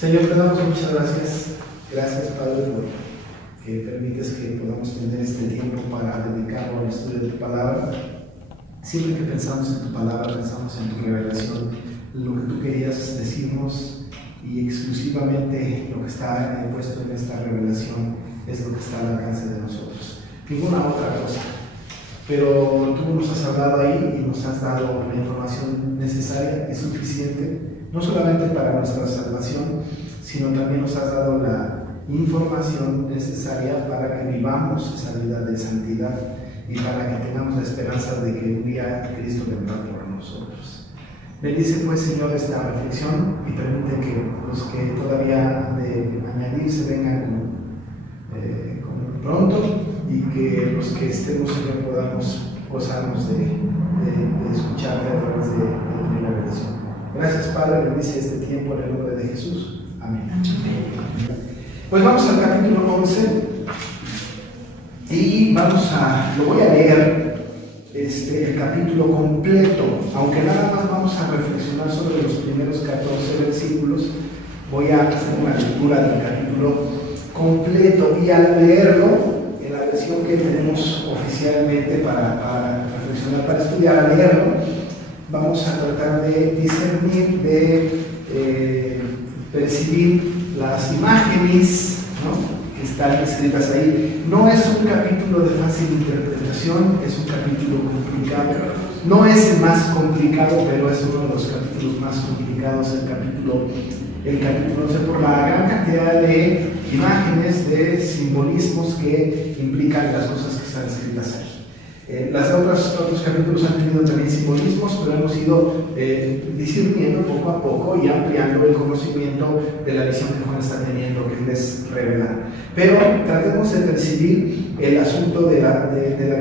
Señor, te damos muchas gracias. Gracias, Padre, por que permites que podamos tener este tiempo para dedicarlo al estudio de tu palabra. Siempre que pensamos en tu palabra, pensamos en tu revelación, lo que tú querías decirnos, y exclusivamente lo que está puesto en esta revelación es lo que está al alcance de nosotros. Ninguna otra cosa. Pero tú nos has hablado ahí y nos has dado la información necesaria y suficiente, no solamente para nuestra salvación, sino también nos has dado la información necesaria para que vivamos esa vida de santidad y para que tengamos la esperanza de que un día Cristo vendrá por nosotros. Bendice pues, Señor, esta reflexión y permite que los que todavía de añadirse vengan con pronto, y que los que estemos, Señor, podamos gozarnos de escucharte a través de la revelación. Gracias, Padre, bendice este tiempo en el nombre de Jesús. Amén. Pues vamos al capítulo 11 y lo voy a leer el capítulo completo, aunque nada más vamos a reflexionar sobre los primeros 14 versículos. Voy a hacer una lectura del capítulo completo, y al leerlo, en la versión que tenemos oficialmente para reflexionar, para estudiar, al leerlo, vamos a tratar de discernir, de percibir las imágenes, ¿no?, que están escritas ahí. No es un capítulo de fácil interpretación, es un capítulo complicado. No es el más complicado, pero es uno de los capítulos más complicados, el capítulo 11, por la gran cantidad de imágenes, de simbolismos que implican las cosas que están escritas ahí. Los otros capítulos han tenido también simbolismos, pero hemos ido discerniendo poco a poco y ampliando el conocimiento de la visión que Juan está teniendo, que les revela. Pero tratemos de percibir el asunto de la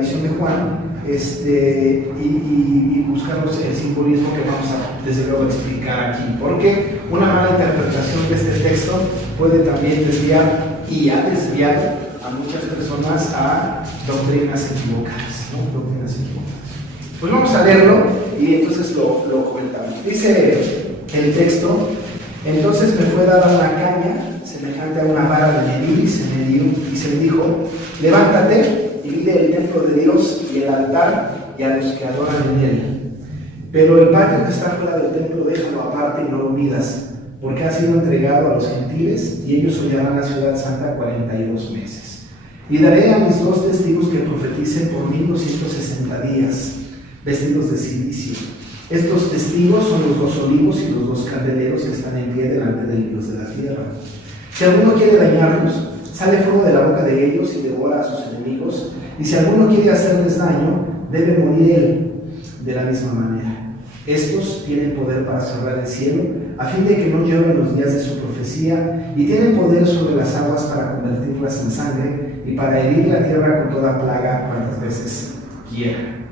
visión de Juan, y buscarnos el simbolismo que vamos a, desde luego, explicar aquí, porque una mala interpretación de este texto puede también desviar, y ha desviado a muchas personas a doctrinas equivocadas, ¿no? Doctrinas equivocadas. Pues vamos a leerlo y entonces lo comentamos. Dice el texto: entonces me fue dada una caña semejante a una vara de medir, y se me dijo: levántate y mide el templo de Dios y el altar y a los que adoran en él. Pero el patio que está fuera del templo déjalo aparte y no lo midas, porque ha sido entregado a los gentiles, y ellos hollarán la ciudad santa 42 meses. Y daré a mis 2 testigos que profeticen por 1260 días, vestidos de cilicio. Estos testigos son los 2 olivos y los 2 candeleros que están en pie delante del Dios de la tierra. Si alguno quiere dañarlos, sale fuego de la boca de ellos y devora a sus enemigos, y si alguno quiere hacerles daño, debe morir él de la misma manera. Estos tienen poder para cerrar el cielo, a fin de que no lluevan los días de su profecía, y tienen poder sobre las aguas para convertirlas en sangre, y para herir la tierra con toda plaga cuantas veces quieran.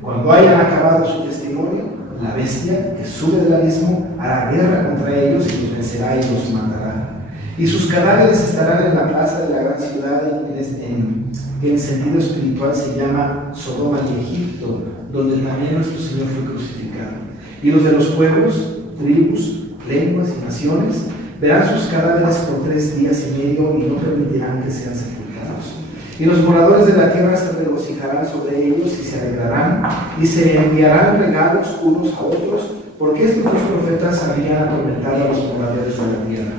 Cuando hayan acabado su testimonio, la bestia que sube del abismo hará guerra contra ellos y los vencerá y los mandará. Y sus cadáveres estarán en la plaza de la gran ciudad, que en sentido espiritual se llama Sodoma y Egipto, donde también nuestro Señor fue crucificado. Y los de los pueblos, tribus, lenguas y naciones verán sus cadáveres por 3 días y medio y no permitirán que sean sepultados. Y los moradores de la tierra se regocijarán sobre ellos y se alegrarán, y se enviarán regalos unos a otros, porque estos 2 profetas habían atormentado a los moradores de la tierra.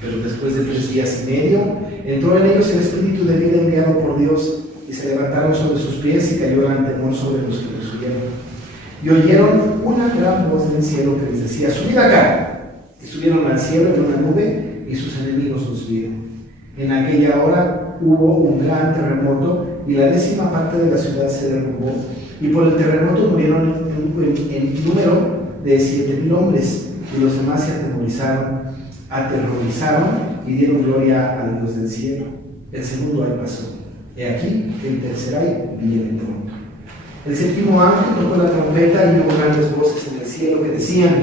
Pero después de 3 días y medio, entró en ellos el espíritu de vida enviado por Dios, y se levantaron sobre sus pies y cayó gran temor sobre los que los oyeron. Y oyeron una gran voz del cielo que les decía: subid acá. Y subieron al cielo en una nube, y sus enemigos los vieron. En aquella hora hubo un gran terremoto, y la 10ª parte de la ciudad se derrumbó, y por el terremoto murieron en número de 7,000 hombres, y los demás se aterrorizaron y dieron gloria al Dios del cielo. El segundo ay pasó. He aquí, el tercer ay viene pronto. El 7º ángel tocó la trompeta, y hubo grandes voces en el cielo que decían: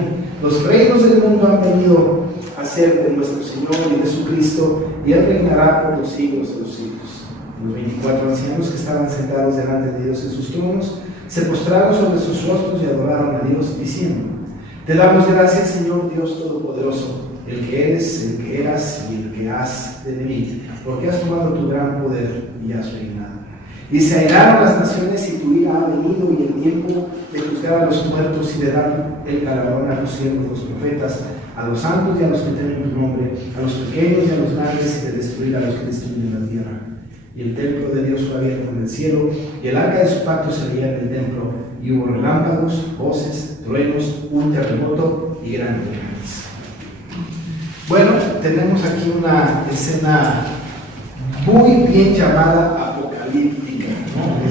los reinos del mundo han venido a ser de nuestro Señor y de su Cristo, y Él reinará por los siglos de los siglos. Los 24 ancianos que estaban sentados delante de Dios en sus tronos se postraron sobre sus rostros y adoraron a Dios, diciendo: Te damos gracias, Señor Dios Todopoderoso, el que eres, el que eras y el que has de venir, porque has tomado tu gran poder y has reinado. Y se airaron las naciones y tu ira ha venido, y el tiempo de juzgar a los muertos y de dar el galardón a los siervos, los profetas, a los santos y a los que temen tu nombre, a los pequeños y a los grandes, y de destruir a los que destruyen la tierra. Y el templo de Dios fue abierto en el cielo, y el arca de su pacto se veía en el templo, y hubo relámpagos, voces, truenos, un terremoto y gran granizo. Bueno, tenemos aquí una escena muy bien llamada apocalíptica, ¿no?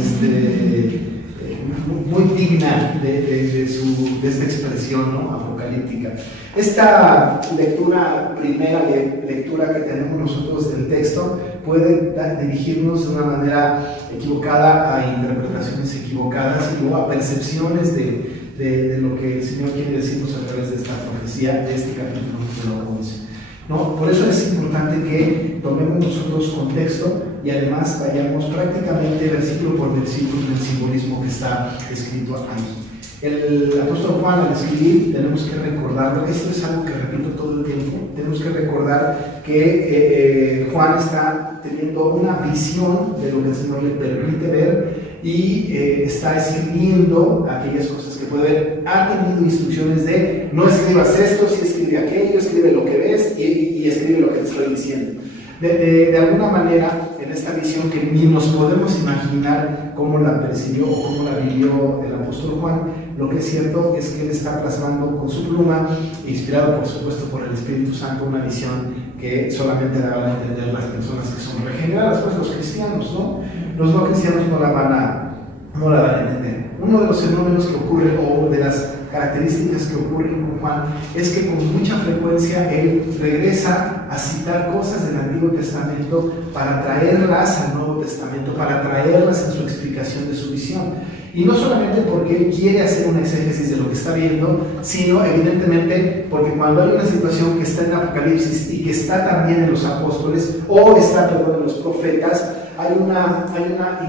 Muy digna de esta expresión, ¿no? Apocalíptica. Esta lectura, primera lectura que tenemos nosotros del texto, puede dirigirnos de una manera equivocada a interpretaciones equivocadas y luego a percepciones de lo que el Señor quiere decirnos a través de esta profecía, de este capítulo número 11. ¿No? Por eso es importante que tomemos nosotros contexto y además vayamos prácticamente versículo por versículo en el simbolismo que está escrito ahí. El apóstol Juan, al escribir, tenemos que recordarlo. Esto es algo que repito todo el tiempo. Tenemos que recordar que Juan está teniendo una visión de lo que el Señor le permite ver y está escribiendo aquellas cosas que puede ver. Ha tenido instrucciones de no escribas esto, si escribe aquello, escribe lo que ves y escribe lo que te estoy diciendo. De alguna manera, en esta visión que ni nos podemos imaginar cómo la percibió o cómo la vivió el apóstol Juan, lo que es cierto es que él está plasmando con su pluma, inspirado por supuesto por el Espíritu Santo, una visión que solamente la van a entender las personas que son regeneradas, pues los cristianos, ¿no? Los no cristianos no la van a entender. Uno de los fenómenos que ocurre, o de las características que ocurren con Juan, es que con mucha frecuencia él regresa a citar cosas del Antiguo Testamento para traerlas al Nuevo Testamento, para traerlas en su explicación de su visión. Y no solamente porque él quiere hacer una exégesis de lo que está viendo, sino evidentemente porque cuando hay una situación que está en Apocalipsis y que está también en los apóstoles, o está, perdón, en los profetas, hay una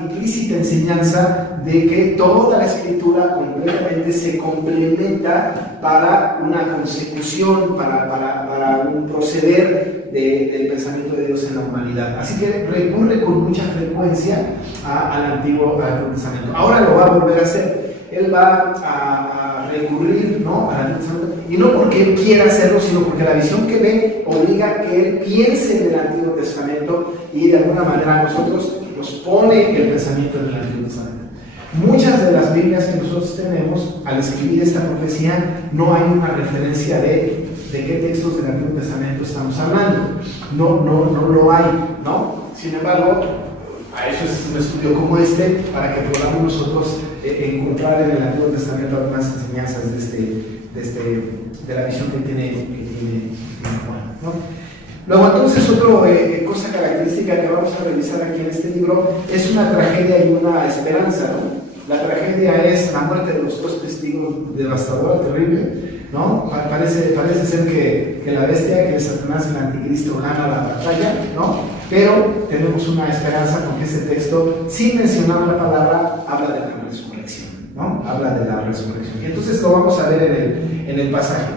implícita enseñanza de que toda la escritura completamente se complementa para una consecución, para un proceder del pensamiento de Dios en la humanidad. Así que recurre con mucha frecuencia al Antiguo Testamento. Ahora lo va a volver a hacer. Él va a recurrir, ¿no?, al Antiguo Testamento, y no porque él quiera hacerlo, sino porque la visión que ve obliga a que él piense en el Antiguo Testamento y de alguna manera a nosotros nos pone el pensamiento en el Antiguo Testamento. Muchas de las Biblias que nosotros tenemos, al escribir esta profecía, no hay una referencia de qué textos del Antiguo Testamento estamos hablando. No lo hay, ¿no? Sin embargo, a eso es un estudio como este, para que podamos nosotros encontrar en el Antiguo Testamento algunas enseñanzas de la visión que tiene Juan, ¿no? Luego, entonces, otra cosa característica que vamos a revisar aquí en este libro es una tragedia y una esperanza, ¿no? La tragedia es la muerte de los dos testigos, devastadora, terrible, ¿no? Parece ser que la bestia, que es Satanás, el anticristo, gana la batalla, ¿no? Pero tenemos una esperanza porque este texto, sin mencionar la palabra, habla de la resurrección, ¿no? Habla de la resurrección. Y entonces lo vamos a ver en el pasaje.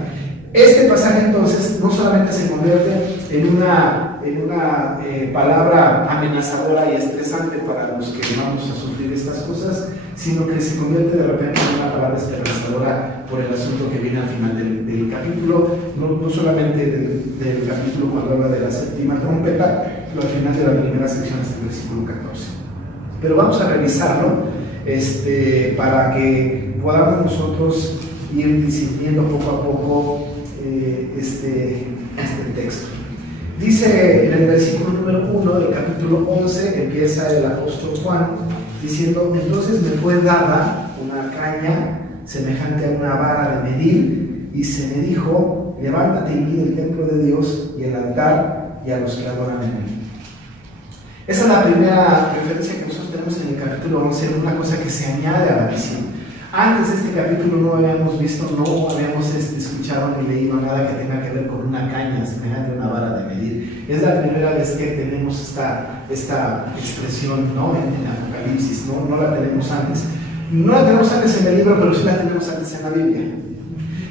Este pasaje entonces no solamente se convierte en una palabra amenazadora y estresante para los que vamos a sufrir estas cosas, sino que se convierte de repente en una palabra esperanzadora por el asunto que viene al final del capítulo, no solamente del capítulo cuando habla de la séptima trompeta, pero al final de la primera sección hasta el versículo 14. Pero vamos a revisarlo para que podamos nosotros ir discerniendo poco a poco este texto. Dice en el versículo número 1 del capítulo 11, empieza el apóstol Juan diciendo: entonces me fue dada una caña semejante a una vara de medir, y se me dijo: levántate y mide el templo de Dios y el altar y a los que adoran en él. Esa es la primera referencia que nosotros tenemos en el capítulo 11, una cosa que se añade a la visión. Antes de este capítulo no habíamos visto, no habíamos escuchado ni leído nada que tenga que ver con una caña semejante a una vara de medir. Es la primera vez que tenemos esta expresión, ¿no?, en Apocalipsis. No la tenemos antes. No la tenemos antes en el libro, pero sí la tenemos antes en la Biblia.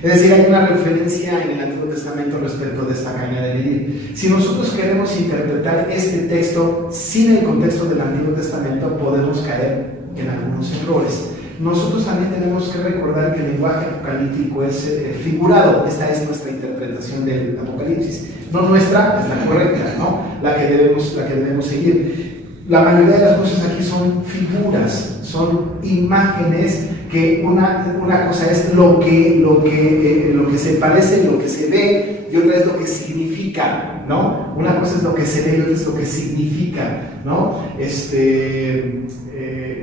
Es decir, hay una referencia en el Antiguo Testamento respecto de esta caña de medir. Si nosotros queremos interpretar este texto sin el contexto del Antiguo Testamento, podemos caer en algunos errores. Nosotros también tenemos que recordar que el lenguaje apocalíptico es figurado. Esta es nuestra interpretación del Apocalipsis. No nuestra, es la correcta, ¿no? La que debemos seguir. La mayoría de las cosas aquí son figuras, son imágenes que una cosa es lo que se parece, lo que se ve, y otra es lo que significa, ¿no? Una cosa es lo que se ve y otra es lo que significa, ¿no?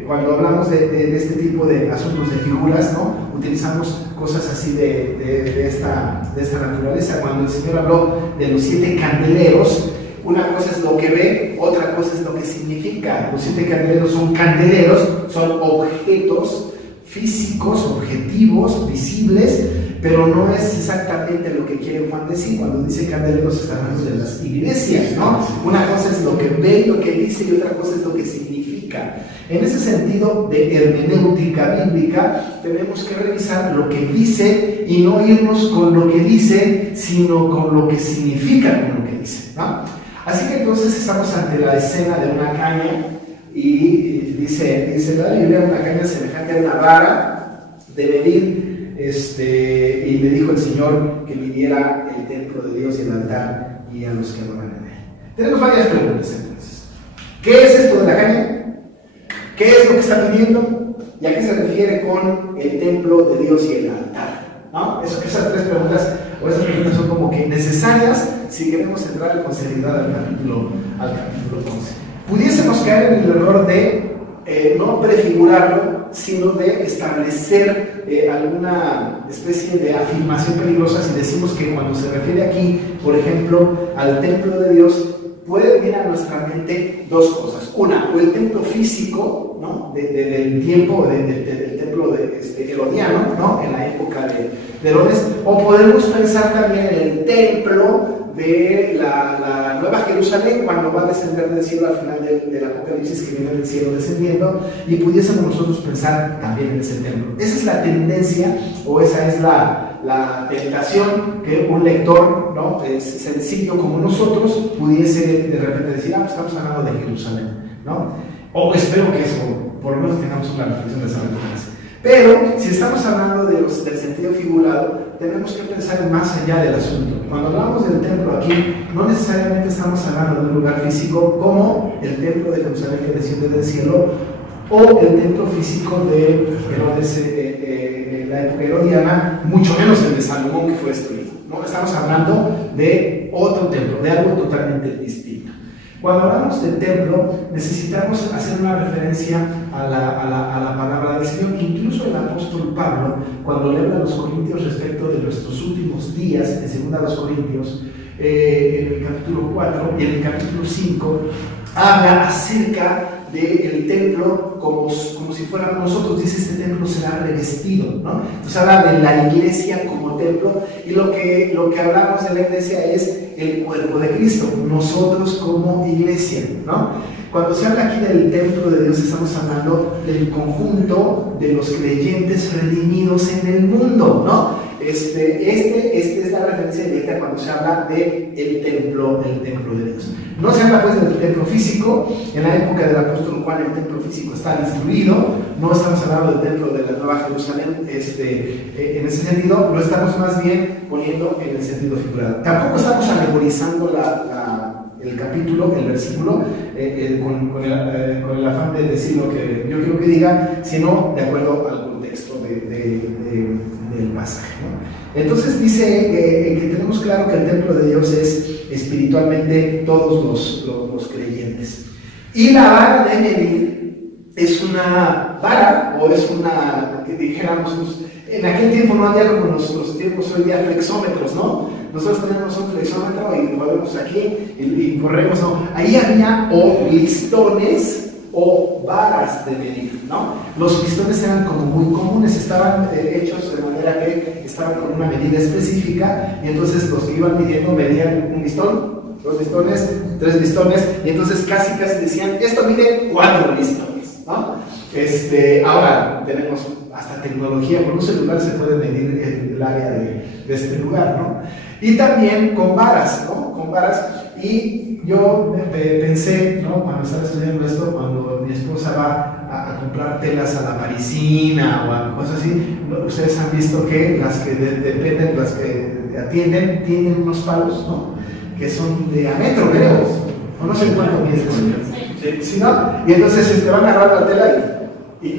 Cuando hablamos de este tipo de asuntos de figuras, ¿no? Utilizamos cosas así de esta naturaleza. Cuando el Señor habló de los 7 candeleros, una cosa es lo que ve, otra cosa es lo que significa. Los 7 candeleros son objetos físicos, objetivos, visibles, pero no es exactamente lo que quiere Juan decir. Cuando dice candeleros está hablando de las iglesias, ¿no? Una cosa es lo que ve, lo que dice, y otra cosa es lo que significa. En ese sentido de hermenéutica bíblica, tenemos que revisar lo que dice y no irnos con lo que dice, sino con lo que significa con lo que dice, ¿no? Así que entonces estamos ante la escena de una caña y dice la Biblia, una caña semejante a una vara de medir, y le dijo el Señor que midiera el templo de Dios y el altar y a los que adoran en él. Tenemos varias preguntas entonces. ¿Qué es esto de la caña? ¿Qué es lo que está pidiendo? ¿Y a qué se refiere con el templo de Dios y el altar? ¿No? Esas tres preguntas, o esas preguntas son como que necesarias si queremos entrar con seriedad al capítulo 11. Pudiésemos caer en el error de no prefigurarlo, sino de establecer alguna especie de afirmación peligrosa si decimos que cuando se refiere aquí, por ejemplo, al templo de Dios, puede venir a nuestra mente dos cosas. Una, o el templo físico, ¿no? del tiempo, del templo herodiano, ¿no? En la época de Herodes, o podemos pensar también en el templo de la Nueva Jerusalén, cuando va a descender del cielo al final del Apocalipsis, que viene del cielo descendiendo, y pudiésemos nosotros pensar también en ese templo. Esa es la tendencia, o esa es la tentación que un lector, ¿no? Sencillo como nosotros pudiese de repente decir, pues estamos hablando de Jerusalén, ¿no? O espero que eso, por lo menos tengamos una reflexión de esa naturaleza. Pero si estamos hablando del sentido figurado, tenemos que pensar más allá del asunto. Cuando hablamos del templo aquí, no necesariamente estamos hablando de un lugar físico como el templo de Jerusalén que desciende del cielo, o el templo físico de Herodes, la época herodiana, mucho menos el de Salomón que fue destruido. No estamos hablando de otro templo, de algo totalmente distinto. Cuando hablamos del templo, necesitamos hacer una referencia a la palabra del Señor. Incluso el apóstol Pablo, cuando le habla a los corintios respecto de nuestros últimos días, en 2 Corintios, en el capítulo 4 y en el capítulo 5, habla acerca del templo como si fuéramos nosotros. Dice, este templo será revestido, ¿no? Entonces habla de la iglesia como templo, y lo que hablamos de la iglesia es el cuerpo de Cristo, nosotros como iglesia, ¿no? Cuando se habla aquí del templo de Dios, estamos hablando del conjunto de los creyentes redimidos en el mundo, ¿no? Esta es la referencia directa cuando se habla del templo de Dios. No se habla pues del templo físico. En la época del apóstol Juan el templo físico está destruido. No estamos hablando del templo de la Nueva Jerusalén en ese sentido. Lo estamos más bien poniendo en el sentido figurado. Tampoco estamos alegorizando el capítulo, el versículo, con el afán de decir lo que yo quiero que diga, sino de acuerdo al contexto del pasaje, ¿no? Entonces dice que tenemos claro que el templo de Dios es espiritualmente todos los creyentes. Y la vara de medir es una vara, o es una, que dijéramos, en aquel tiempo no había como los tiempos hoy día flexómetros, ¿no? Nosotros tenemos un flexómetro y lo vemos aquí y corremos, ¿no? Ahí había o listones o varas de medir, ¿no? Los listones eran como muy comunes, estaban hechos de manera que estaban con una medida específica, y entonces los que iban midiendo medían un listón, 2 listones, 3 listones, y entonces casi decían, esto mide 4 listones, ¿no? Ahora tenemos hasta tecnología. Con un celular se puede medir el área de este lugar, ¿no? Y también con varas, ¿no? Con varas. Y yo pensé, ¿no? Cuando estaba estudiando esto, cuando mi esposa va a comprar telas a la Parisina o a cosas así, ¿no? Ustedes han visto que las que dependen, las que atienden, tienen unos palos, ¿no? Que son de a metro, creo, o no sé cuánto mide eso. ¿Sí, no? Y entonces van a agarrar la tela y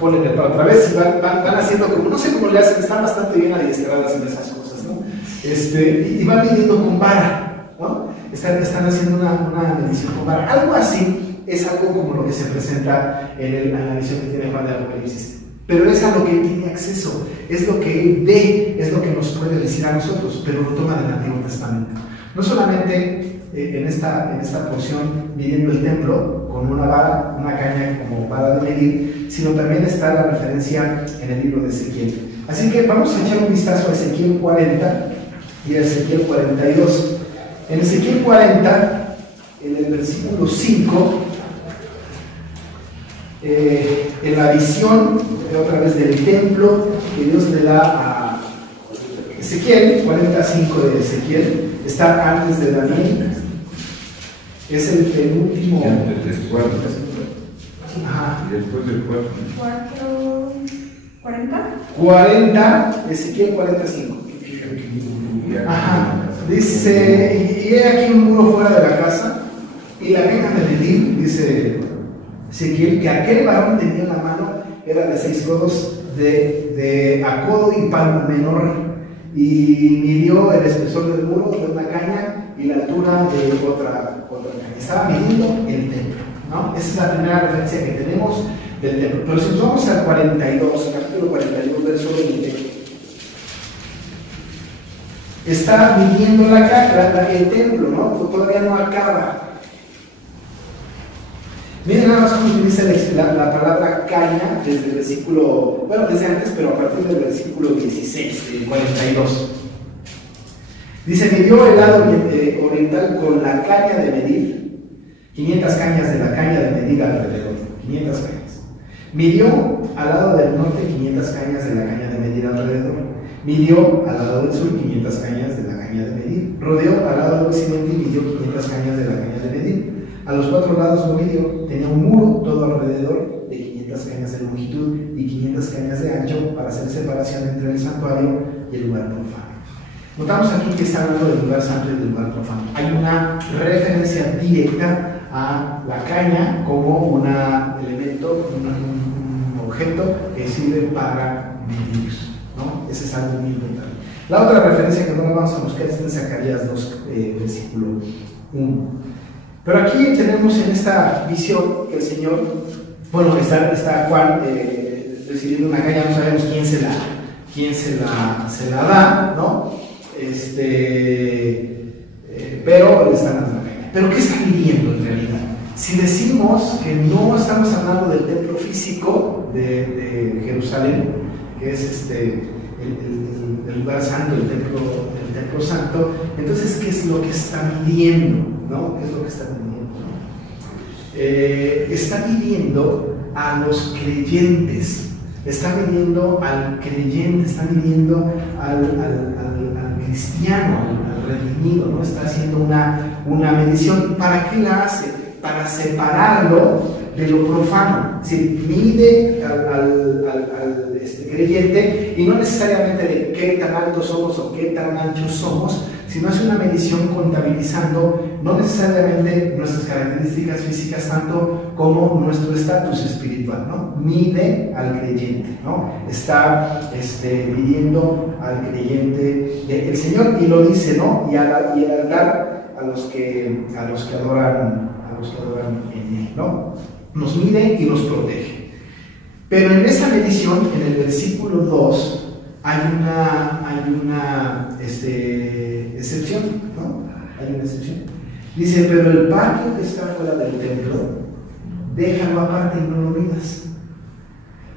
ponen el palo otra vez y van haciendo como, no sé cómo le hacen, están bastante bien adiestradas en esas cosas, ¿no? Y van midiendo con vara, ¿no? Están haciendo una medición con vara. Algo así es algo como lo que se presenta en la visión que tiene Juan de Apocalipsis. Pero es a lo que él tiene acceso, es lo que él ve, es lo que nos puede decir a nosotros, pero lo toma del Antiguo Testamento. No solamente en esta porción midiendo el templo con una vara, una caña como vara de medir, sino también está la referencia en el libro de Ezequiel. Así que vamos a echar un vistazo a Ezequiel 40 y a Ezequiel 42. En Ezequiel 40, en el versículo 5, en la visión otra vez del templo que Dios le da a Ezequiel, 45 de Ezequiel, está antes de Daniel, es el penúltimo. Antes del 4. Ajá. Y después del 4. 40, Ezequiel 45. Ajá. Dice, y he aquí un muro fuera de la casa, y la caña de medir, dice Ezequiel, que aquel varón tenía en la mano, era de 6 codos de a codo y palmo menor, y midió el espesor del muro de una caña y la altura de otra caña. Estaba midiendo el templo, ¿no? Esa es la primera referencia que tenemos del templo. Pero si nos vamos al 42, capítulo 42, verso 20, está midiendo el templo, ¿no? Todavía no acaba. Miren nada más cómo utiliza la palabra caña desde el versículo, bueno, desde antes, pero a partir del versículo 16, del 42. Dice, midió el lado oriental con la caña de medir, 500 cañas de la caña de medir alrededor, 500 cañas. Midió al lado del norte 500 cañas de la caña de medir alrededor. Midió al lado del sur 500 cañas de la caña de medir. Rodeó al lado del occidente y midió 500 cañas de la caña de medir. A los 4 lados lo midió. Tenía un muro todo alrededor de 500 cañas de longitud y 500 cañas de ancho para hacer separación entre el santuario y el lugar profano. Notamos aquí que está hablando del lugar santo y del lugar profano. Hay una referencia directa a la caña como un elemento, un objeto que sirve para medir, ¿no? Ese es algo muy importante. La otra referencia que no la vamos a buscar está en Zacarías 2, versículo 1. Pero aquí tenemos en esta visión que el Señor, bueno, está Juan recibiendo una caña, no sabemos quién se la da, ¿no? Pero le están dando la caña. ¿Pero qué está viviendo en realidad? Si decimos que no estamos hablando del templo físico de Jerusalén, que es el lugar santo, el templo santo, entonces, ¿qué es lo que está midiendo? ¿No? ¿Qué es lo que está midiendo? Está midiendo a los creyentes, está midiendo al creyente, está midiendo al cristiano, al redimido, ¿no? Está haciendo una medición. ¿Para qué la hace? Para separarlo de lo profano. Si mide al creyente, y no necesariamente de qué tan altos somos o qué tan anchos somos, sino hace una medición contabilizando no necesariamente nuestras características físicas tanto como nuestro estatus espiritual, ¿no? Mide al creyente, ¿no? Está midiendo al creyente el Señor, y lo dice, ¿no? Y al altar a los que adoran en él, ¿no? Nos mide y nos protege. Pero en esa medición, en el versículo 2, hay una excepción, ¿no? Hay una excepción. Dice, pero el patio que está fuera del templo, déjalo aparte y no lo midas,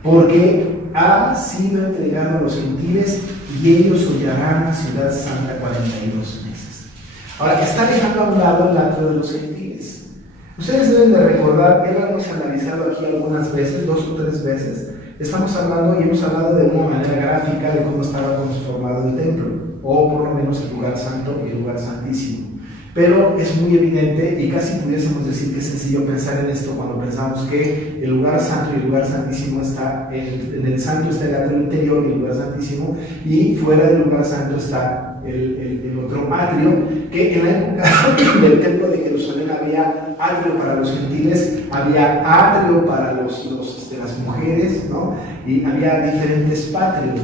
porque ha sido entregado a los gentiles y ellos hollarán la ciudad santa 42 meses. Ahora, está dejando a un lado el atrio de los gentiles. Ustedes deben de recordar que lo hemos analizado aquí algunas veces, 2 o 3 veces, Estamos hablando y hemos hablado de una manera gráfica de cómo estaba conformado el templo, o por lo menos el lugar santo y el lugar santísimo. Pero es muy evidente y casi pudiésemos decir que es sencillo pensar en esto cuando pensamos que el lugar santo y el lugar santísimo está, en el santo está el atrio interior y el lugar santísimo, y fuera del lugar santo está el otro atrio, que en la época del templo de Jerusalén había atrio para los gentiles, había atrio para las mujeres, ¿no? Y había diferentes patrios,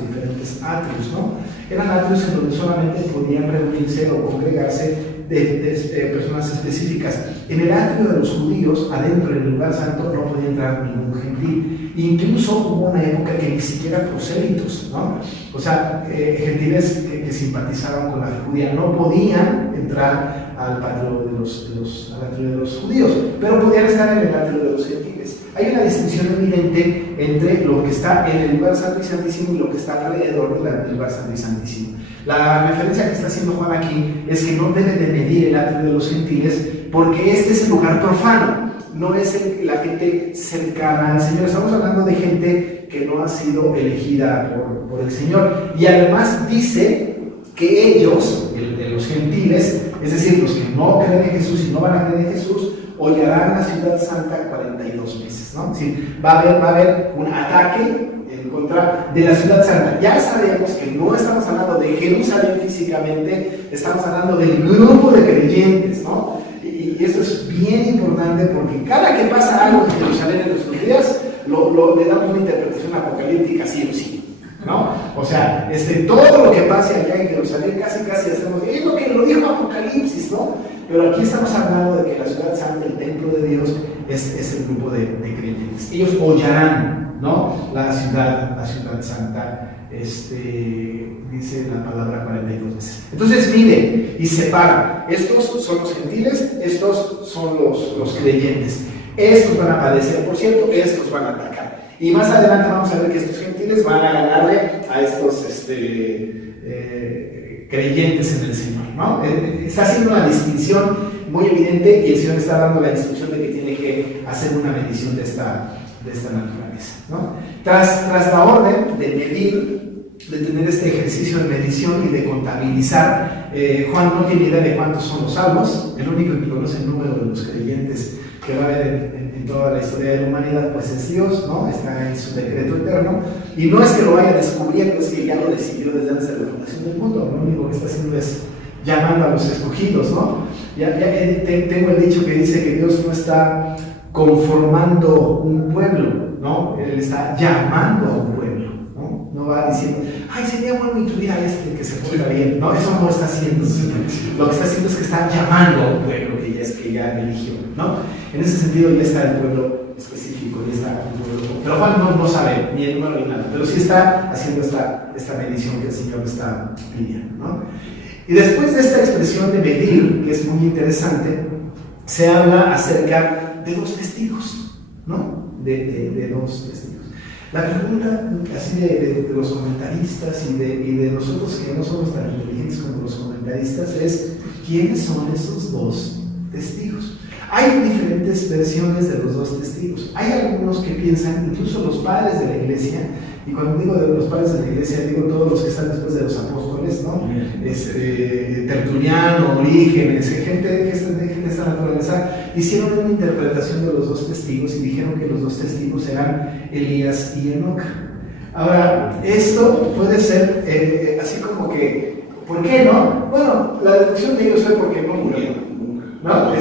diferentes atrios, ¿no? Eran atrios en donde solamente podían reunirse o congregarse de personas específicas. En el atrio de los judíos, adentro en el lugar santo, no podía entrar ningún gentil. Incluso hubo una época que ni siquiera prosélitos, ¿no? O sea, gentiles que simpatizaban con la fe judía no podían entrar al atrio de los judíos, pero podían estar en el atrio de los gentiles. Hay una distinción evidente entre lo que está en el lugar santo y santísimo y lo que está alrededor del lugar santo y santísimo. La referencia que está haciendo Juan aquí es que no debe de medir el atrio de los gentiles, porque este es el lugar profano, no es la gente cercana al Señor. Estamos hablando de gente que no ha sido elegida por el Señor. Y además dice que ellos, de los gentiles, es decir, los que no creen en Jesús y no van a creer en Jesús, hollarán la ciudad santa 42 meses, ¿no? Es decir, va a haber un ataque en contra de la ciudad santa. Ya sabemos que no estamos hablando de Jerusalén físicamente, estamos hablando del grupo de creyentes, ¿no? Y esto es bien importante porque cada que pasa algo en Jerusalén en nuestros días, le damos una interpretación apocalíptica sí o sí, ¿no? O sea, todo lo que pase allá en Jerusalén casi hacemos, es lo que lo dijo Apocalipsis, ¿no? Pero aquí estamos hablando de que la ciudad santa, el templo de Dios, es el grupo de creyentes. Ellos hollarán, ¿no? La ciudad santa, dice la palabra 42 veces. Entonces mide y separa. Estos son los gentiles, estos son los creyentes. Estos van a padecer, por cierto, estos van a atacar. Y más adelante vamos a ver que estos gentiles van a ganarle a estos creyentes en el Señor, ¿no? Está haciendo una distinción muy evidente y el Señor está dando la instrucción de que tiene que hacer una medición de esta naturaleza, ¿no? Tras la orden de medir, de tener este ejercicio de medición y de contabilizar, Juan no tiene idea de cuántos son los salvos. El único que conoce el número de los creyentes que va a haber en toda la historia de la humanidad, pues es Dios, ¿no? Está en su decreto eterno, y no es que lo vaya descubriendo, es que ya lo decidió desde antes de la fundación del mundo. Lo único que está haciendo es llamando a los escogidos, ¿no? Tengo el dicho que dice que Dios no está conformando un pueblo, ¿no? Él está llamando a un pueblo, ¿no? No va diciendo, ay, sería bueno incluir a que se porta bien, ¿no? Eso no está haciendo, sino lo que está haciendo es que está llamando a un pueblo que ya eligió, ¿no? En ese sentido ya está el pueblo específico, ya está el pueblo. Pero Juan no sabe ni el número ni nada, pero sí está haciendo esta medición que el Señor está pidiendo, ¿no? Y después de esta expresión de medir, que es muy interesante, se habla acerca de dos testigos, ¿no? De dos testigos. La pregunta así de los comentaristas y de nosotros que no somos tan inteligentes como los comentaristas es, ¿quiénes son esos dos testigos? Hay diferentes versiones de los dos testigos. Hay algunos que piensan, incluso los padres de la iglesia, y cuando digo de los padres de la iglesia, digo todos los que están después de los apóstoles, ¿no? Tertuliano, Orígenes, gente de esta naturaleza, hicieron una interpretación de los dos testigos y dijeron que los dos testigos eran Elías y Enoc. Ahora, esto puede ser así como que, ¿por qué no? Bueno, la deducción de ellos fue porque no murieron, ¿no?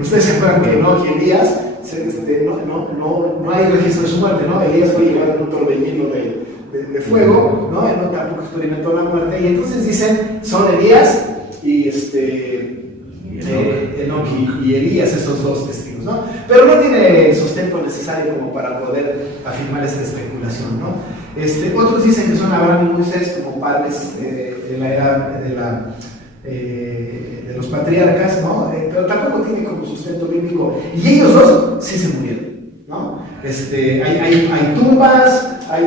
Ustedes se acuerdan que Enoc y Elías, no hay registro de su muerte, ¿no? Elías fue llevado en un torbellino de fuego, ¿no? Enoc tampoco experimentó la muerte, y entonces dicen, son Elías y Enoc y Elías, esos dos testigos, ¿no? Pero no tiene el sustento necesario como para poder afirmar esta especulación, ¿no? Otros dicen que son Abraham y Moisés como padres de la era de los patriarcas, ¿no? Pero tampoco tiene como sustento bíblico, y ellos dos sí se murieron, ¿no? Hay tumbas, hay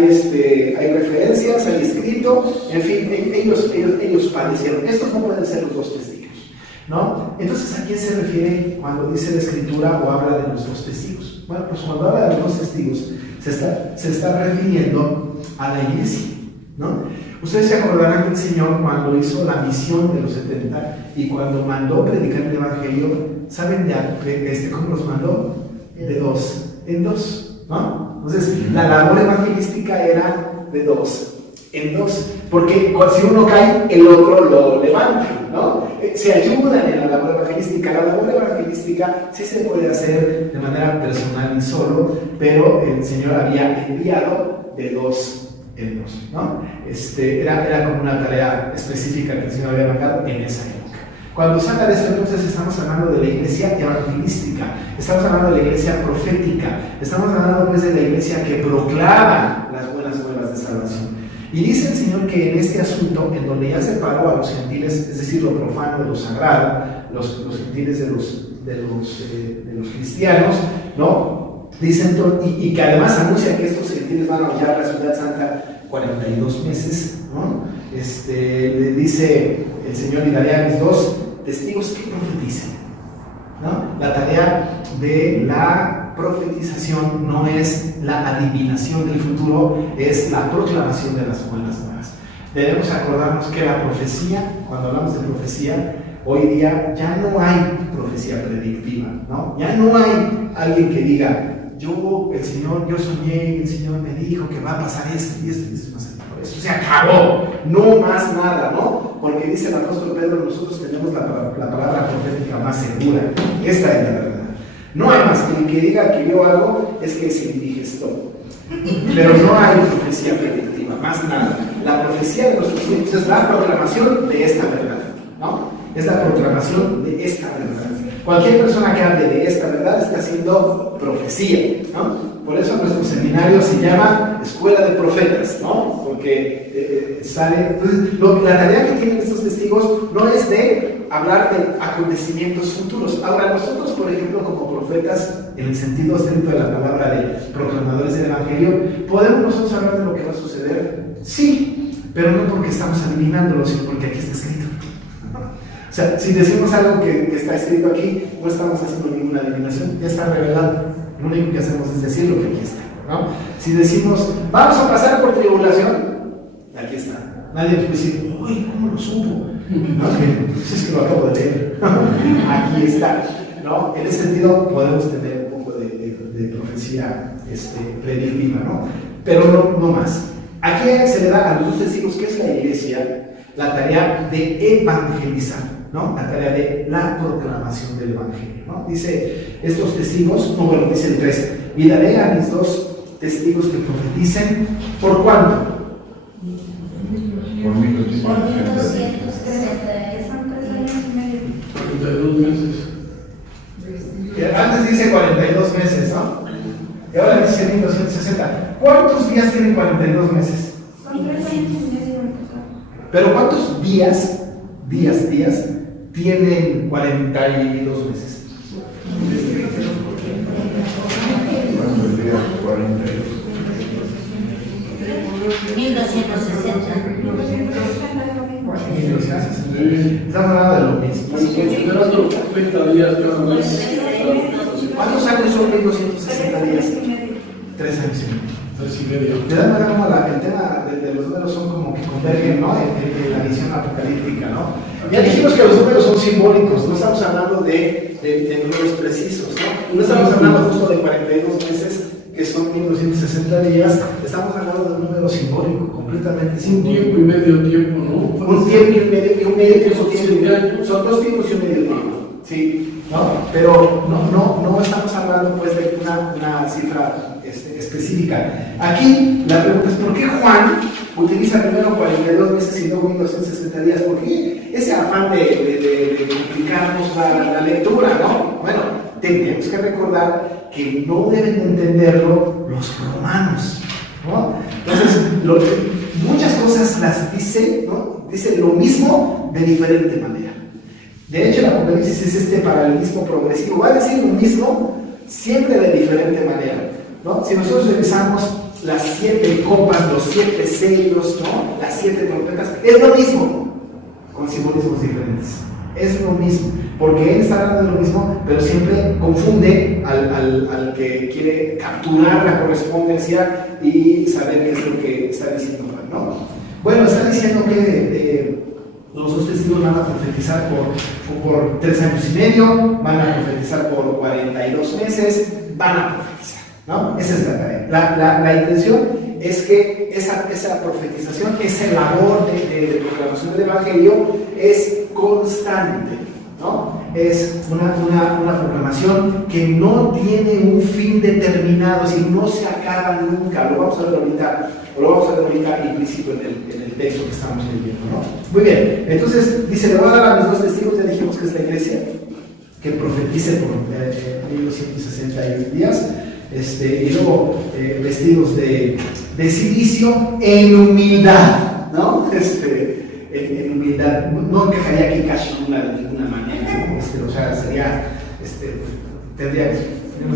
referencias, hay escrito, en fin, ellos padecieron. Estos no pueden ser los dos testigos. ¿no? Entonces, ¿a quién se refiere cuando dice la Escritura o habla de los dos testigos? Bueno, pues cuando habla de los dos testigos, se está refiriendo a la iglesia, ¿no? Ustedes se acordarán que el Señor, cuando hizo la misión de los 70 y cuando mandó predicar el Evangelio, ¿saben cómo los mandó? De dos en dos, ¿no? Entonces, la labor evangelística era de dos en dos, porque si uno cae, el otro lo levanta, ¿no? Se ayudan en la labor evangelística. La labor evangelística sí se puede hacer de manera personal y solo, pero el Señor había enviado de dos en dos, ¿no? Era como una tarea específica que el Señor había mandado en esa época. Cuando se habla de esto, entonces estamos hablando de la iglesia evangelística, estamos hablando de la iglesia profética, estamos hablando pues de la iglesia que proclama las buenas nuevas de salvación. Y dice el Señor que en este asunto, en donde ya separó a los gentiles, es decir, lo profano de lo sagrado, los gentiles de los cristianos, ¿no? Dicen, y que además anuncia que estos gentiles van a hollar la ciudad santa 42 meses, ¿no? Le dice el Señor: y daré a mis dos testigos que profeticen, ¿no? La tarea de la profetización no es la adivinación del futuro, es la proclamación de las buenas nuevas. Debemos acordarnos que la profecía, cuando hablamos de profecía, hoy día ya no hay profecía predictiva, ¿no? Ya no hay alguien que diga: yo soñé, el Señor me dijo que va a pasar esto y esto y esto. Eso se acabó, no más nada, ¿no? Porque dice el apóstol Pedro: nosotros tenemos la palabra profética más segura, esta es la verdad. No hay más, que el que diga que vio algo es que se indigestó. Pero no hay profecía predictiva, más nada. La profecía de los tiempos es la proclamación de esta verdad, ¿no? Es la proclamación de esta verdad. Cualquier persona que hable de esta verdad está haciendo profecía, ¿no? Por eso nuestro seminario se llama Escuela de Profetas, ¿no? Porque la tarea que tienen estos testigos no es de hablar de acontecimientos futuros. Ahora, nosotros, por ejemplo, como profetas, en el sentido estricto de la palabra de proclamadores del Evangelio, ¿podemos nosotros hablar de lo que va a suceder? Sí, pero no porque estamos adivinándolo, sino porque aquí está escrito. O sea, si decimos algo que está escrito aquí, no estamos haciendo ninguna adivinación, ya está revelado. Lo único que hacemos es decir lo que aquí está, ¿no? Si decimos: vamos a pasar por tribulación, aquí está. Nadie puede decir: uy, ¿cómo lo supo? No, es que lo acabo de leer. Aquí está, ¿no? En ese sentido podemos tener un poco de profecía predictiva, ¿no? Pero no más. Aquí se le da a los dos testigos, que es la iglesia, la tarea de evangelizar, ¿no? La tarea de la proclamación del Evangelio, ¿no? Dice estos testigos, dice el 13: y daré a mis dos testigos que profeticen, ¿por cuánto? Por 1260. Son 3 años y medio. 42 meses. Antes dice 42 meses, ¿no? Y ahora dice 1260. ¿Cuántos días tienen 42 meses? Son 3 años y medio. Pero ¿cuántos días tienen 42 meses? ¿Cuántos días? 42. 1260. Estamos hablando de lo mismo. Esperando 30 días cada mes. ¿Cuántos años son 1260 días? 3 años y medio. 3 y medio. De tal manera como el tema de los números son como que convergen, ¿no? En la visión apocalíptica, ¿no? Ya dijimos que los números son simbólicos, no estamos hablando de números precisos, ¿no? No estamos hablando justo de 42 meses, que son 1260 días, estamos hablando de un número simbólico, completamente simbólico. Tiempo y medio tiempo, ¿no? Un tiempo y un medio tiempo, años. son 2 tiempos y un medio tiempo, ¿sí? ¿No? Pero no estamos hablando pues de una cifra específica. Aquí la pregunta es: ¿por qué Juan utiliza primero 42 meses y luego 1260 días? ¿Por qué ese afán de complicarnos la lectura, ¿no? Bueno, tenemos que recordar que no deben de entenderlo los romanos, ¿no? Entonces, muchas cosas las dice, ¿no? Dice lo mismo de diferente manera. De hecho, el Apocalipsis es este paralelismo progresivo. Va a decir lo mismo, siempre de diferente manera, ¿no? Si nosotros revisamos las 7 copas, los 7 sellos, ¿no? Las 7 trompetas, es lo mismo, con simbolismos diferentes. Es lo mismo, porque él está hablando de lo mismo, pero siempre confunde al que quiere capturar la correspondencia y saber qué es lo que está diciendo, ¿no? Bueno, está diciendo que los dos testigos van a profetizar por 3 años y medio, van a profetizar por 42 meses, van a profetizar, ¿no? Esa es la tarea. La intención es que esa profetización, esa labor de proclamación del Evangelio es constante, ¿no? Es una proclamación que no tiene un fin determinado, si no se acaba nunca. Lo vamos a ver ahorita implícito en el texto que estamos leyendo, ¿no? Muy bien, entonces dice, le voy a dar a mis 2 testigos, ya dijimos que es la iglesia, que profetice por 1260 días, y luego vestidos de silicio en humildad, ¿no? En humildad, no encajaría aquí Kashmir de ninguna manera, ¿no? O sea, sería, tendríamos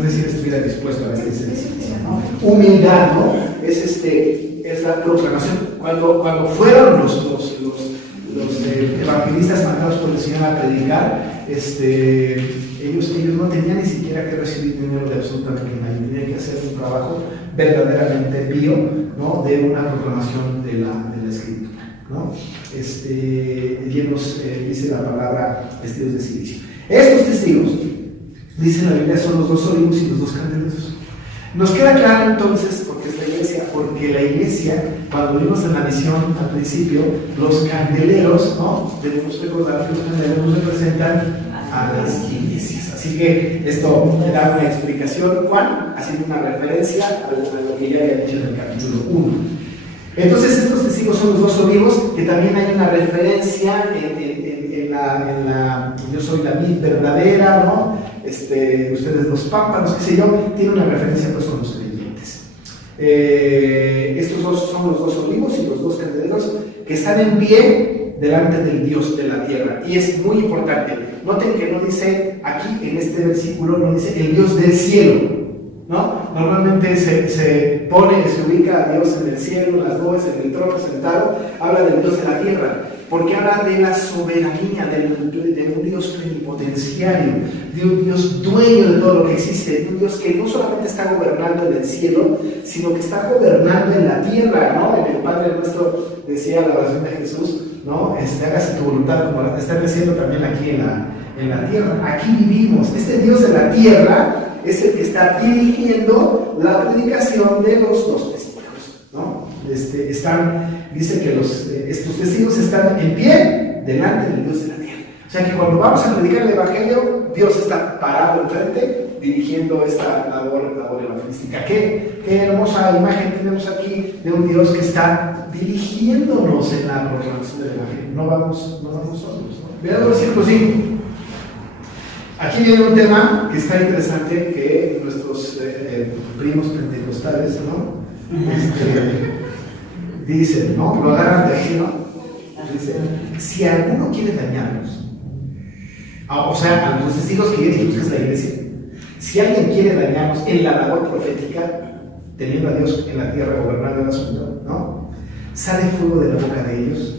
que decir, estuviera dispuesto a vestirse de silicio, ¿no? Humildad, ¿no? Es la proclamación. Cuando fueron los evangelistas mandados por el Señor a predicar, ellos no tenían ni siquiera que recibir dinero de absolutamente nadie, tenían que hacer un trabajo verdaderamente pío, ¿no? De una proclamación de la Escritura, ¿no? Llenos, dice la palabra, vestidos de silicio. Estos testigos, dice la Biblia, son los 2 olivos y los 2 candeleros. Nos queda claro entonces, porque la iglesia, cuando vimos en la visión al principio, los candeleros, ¿no? Debemos recordar que los candeleros representan a las iglesias. Así que esto da una explicación, Juan, haciendo una referencia a lo que ya había dicho en el capítulo 1. Entonces estos testigos son los 2 olivos, que también hay una referencia en la yo soy la vid verdadera, ¿no? Ustedes los pámpanos, qué sé yo, tiene una referencia pues con los creyentes. Estos son los 2 olivos y los 2 candeleros que están en pie delante del Dios de la tierra. Y es muy importante, noten que no dice aquí en este versículo, no dice el Dios del cielo, ¿no? Normalmente se ubica a Dios en el cielo, en las nubes, en el trono sentado, habla del Dios de la tierra, porque habla de la soberanía, de un Dios plenipotenciario, de un Dios dueño de todo lo que existe, de un Dios que no solamente está gobernando en el cielo, sino que está gobernando en la tierra, ¿no? El Padre nuestro decía la oración de Jesús, ¿no? Hágase tu voluntad como la está haciendo también aquí en la tierra. Aquí vivimos. Este Dios de la tierra es el que está dirigiendo la predicación de los 2 testigos, ¿no? Dice que estos testigos están en pie delante del Dios de la tierra. O sea que cuando vamos a predicar el Evangelio, Dios está parado enfrente, dirigiendo esta labor evangelística. Qué hermosa imagen tenemos aquí de un Dios que está dirigiéndonos en la proclamación del Evangelio. No vamos nosotros, ¿no? Vean el versículo 5. Aquí viene un tema que está interesante, que nuestros primos pentecostales, ¿no? Dicen, ¿no? Lo agarran de aquí, ¿no? Dicen, si alguno quiere dañarnos, o sea, a los testigos que ya dijimos que es la iglesia, si alguien quiere dañarnos en la labor profética, teniendo a Dios en la tierra gobernando el asunto, ¿no? Sale fuego de la boca de ellos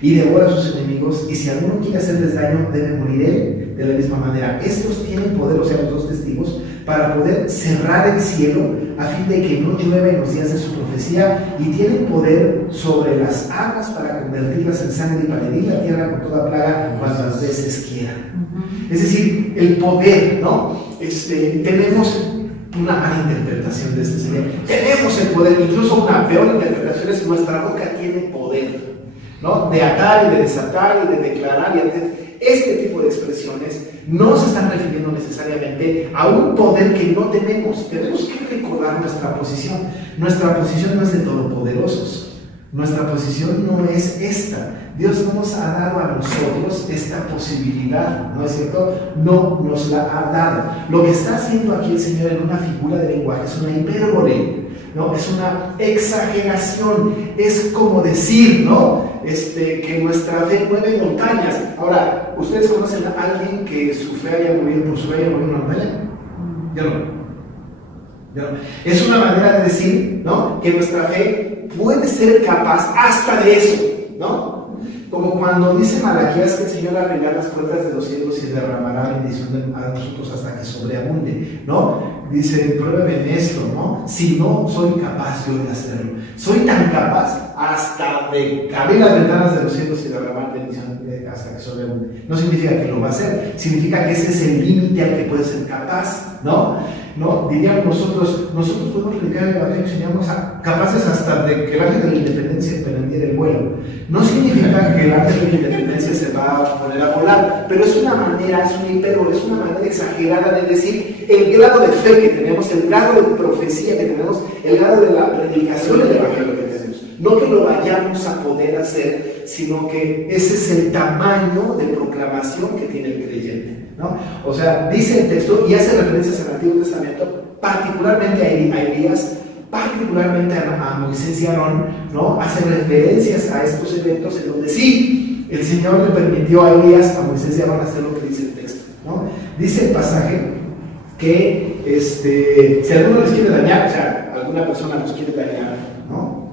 y devora a sus enemigos, y si alguno quiere hacerles daño, debe morir él de la misma manera. Estos tienen poder, o sea, los 2 testigos, para poder cerrar el cielo a fin de que no llueva en los días de su profecía, y tienen poder sobre las aguas para convertirlas en sangre y para herir la tierra con toda plaga cuantas veces quieran. Es decir, el poder, ¿no? Tenemos una mala interpretación de este Señor. Tenemos el poder, incluso una peor interpretación es nuestra boca tiene poder, ¿no? De atar y de desatar y de declarar y de... Este tipo de expresiones no se están refiriendo necesariamente a un poder que no tenemos. Tenemos que recordar nuestra posición. Nuestra posición no es de todopoderosos. Nuestra posición no es esta. Dios no nos ha dado a nosotros esta posibilidad, ¿no es cierto? No nos la ha dado. Lo que está haciendo aquí el Señor en una figura de lenguaje es una hipérbole, ¿no? Es una exageración. Es como decir, ¿no? Que nuestra fe mueve montañas. Ahora, ¿ustedes conocen a alguien que su fe haya movido por su fe haya movido una montaña? Yo no. Es una manera de decir, ¿no? Que nuestra fe puede ser capaz hasta de eso, ¿no? ¿no? Como cuando dice Malaquías que el Señor abrirá las puertas de los cielos y derramará bendición a nosotros hasta que sobreabunde, ¿no? Dice, prueben esto, ¿no? Si no soy capaz yo de hacerlo. Soy tan capaz hasta de abrir las ventanas de los cielos y derramar bendición hasta que sobreabunde. No significa que lo va a hacer, significa que ese es el límite al que puede ser capaz, ¿no? ¿No? Diríamos nosotros podemos predicar el Evangelio, seríamos capaces hasta de que el ángel de la independencia emprendiera el vuelo. No significa que el ángel de la independencia se va a poner a volar, pero es una manera, es un hipérbole, es una manera exagerada de decir el grado de fe que tenemos, el grado de profecía que tenemos, el grado de la predicación del Evangelio que tenemos. No que lo vayamos a poder hacer, sino que ese es el tamaño de proclamación que tiene el creyente, ¿no? O sea, dice el texto y hace referencias al Antiguo Testamento, particularmente a Elías, particularmente a Moisés y Aarón, ¿no? Hace referencias a estos eventos en donde sí, el Señor le permitió a Elías, a Moisés y a Aarón hacer lo que dice el texto, ¿no? Dice el pasaje que si alguno les quiere dañar, o sea, alguna persona nos quiere dañar, ¿no?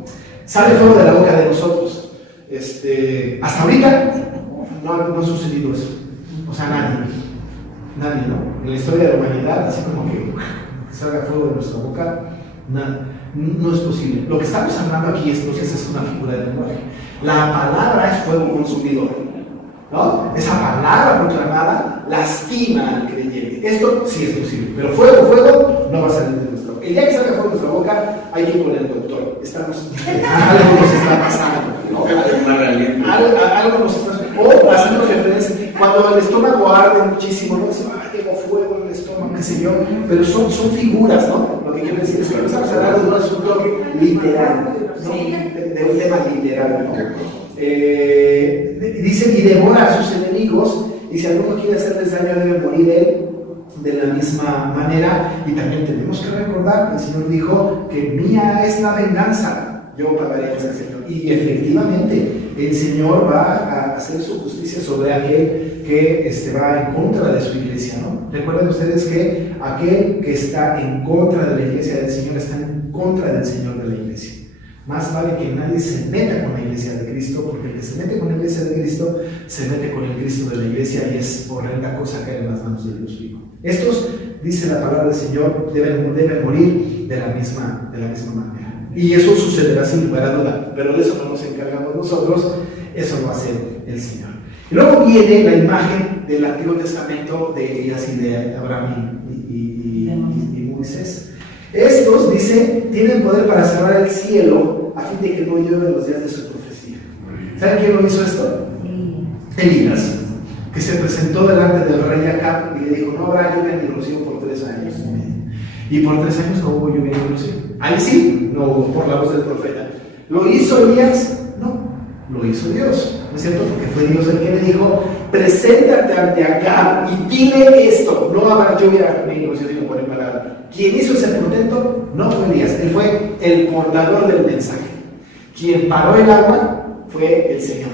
Sale fuego de la boca de nosotros. Hasta ahorita no ha sucedido eso. O sea, nadie, ¿no? En la historia de la humanidad, así como que salga fuego de nuestra boca, nada. No es posible. Lo que estamos hablando aquí entonces es una figura de lenguaje. La palabra es fuego consumidor, ¿no? Esa palabra proclamada lastima al creyente. Esto sí es posible, pero fuego no va a salir de nuestra boca. El día que salga fuego de nuestra boca, hay que ir con el doctor. Algo nos está pasando, ¿no? Algo nos está pasando. O haciendo referencia, cuando el estómago arde muchísimo, no dice, tengo fuego en el estómago, qué sé yo, pero son figuras, ¿no? Lo que quiero decir es que no estamos hablando de un asunto literal, ¿no? De un tema literal, ¿no? Dice, y devora a sus enemigos, y si alguno quiere hacerles daño, debe morir él de la misma manera. Y también tenemos que recordar que el Señor dijo que mía es la venganza, yo pagaré ese Señor. Y efectivamente, el Señor va a hacer su justicia sobre aquel que va en contra de su iglesia, ¿no? Recuerden ustedes que aquel que está en contra de la iglesia del Señor está en contra del Señor de la iglesia. Más vale que nadie se meta con la iglesia de Cristo, porque el que se mete con la iglesia de Cristo se mete con el Cristo de la iglesia y es horrenda cosa caer en las manos de Dios vivo. Estos, dice la palabra del Señor, deben morir de la misma manera. Y eso sucederá sin lugar a duda, pero de eso no nos encargamos nosotros, eso lo hace el Señor. Y luego viene la imagen del Antiguo Testamento de Elías y de Abraham y Moisés. Estos, dice, tienen poder para cerrar el cielo a fin de que no llueve los días de su profecía. ¿Saben quién lo hizo esto? Elías, que se presentó delante del rey Acab y le dijo, no habrá lluvia ni rocío por 3 años. Y por 3 años no hubo lluvia ni rocío. Ahí sí, no hubo, por la voz del profeta. ¿Lo hizo Elías? No, lo hizo Dios. ¿No es cierto? Porque fue Dios el que le dijo, preséntate ante Acab y dile esto, no habrá lluvia ni rocío, sino por palabra. Quien hizo ese portento no fue Elías, él fue el portador del mensaje. Quien paró el agua fue el Señor,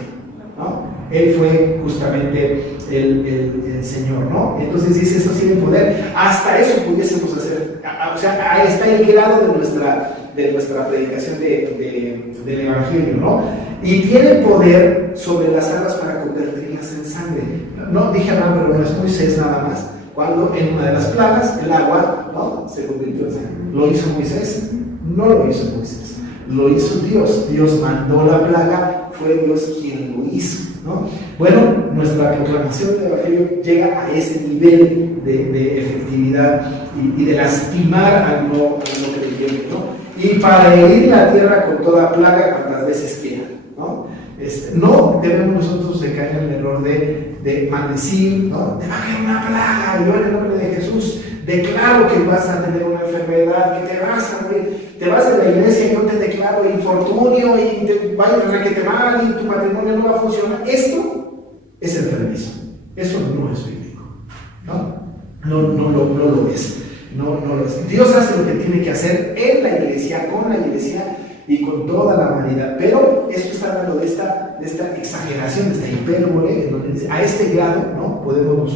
¿no? Él fue justamente el Señor, ¿no? Entonces dice, esto tiene poder. Hasta eso pudiésemos hacer. O sea, ahí está el grado de nuestra predicación del Evangelio, ¿no? Y tiene poder sobre las aguas para convertirlas en sangre. No dije Abraham, pero bueno, es Moisés nada más. Cuando en una de las plagas el agua, ¿no?, se convirtió en sangre. ¿Lo hizo Moisés? No lo hizo Moisés, lo hizo Dios. Dios mandó la plaga, fue Dios quien lo hizo, ¿no? Bueno, nuestra proclamación del Evangelio llega a ese nivel de efectividad y de lastimar al no creyente, ¿no? Y para herir la tierra con toda plaga cuantas veces quiera, ¿no? No debemos nosotros de caer en el error de maldecir, ¿no? Te va a caer una plaga, yo en el nombre de Jesús declaro que vas a tener una enfermedad, que te vas a morir, te vas de la iglesia y yo te declaro infortunio y te va a requete mal y tu matrimonio no va a funcionar. Esto es enfermizo, eso no es bíblico, ¿no? No lo es. No lo es. Dios hace lo que tiene que hacer en la iglesia, con la iglesia y con toda la humanidad, pero esto está hablando de esta exageración, de esta hipérbole, en donde dice, a este grado, ¿no?, podemos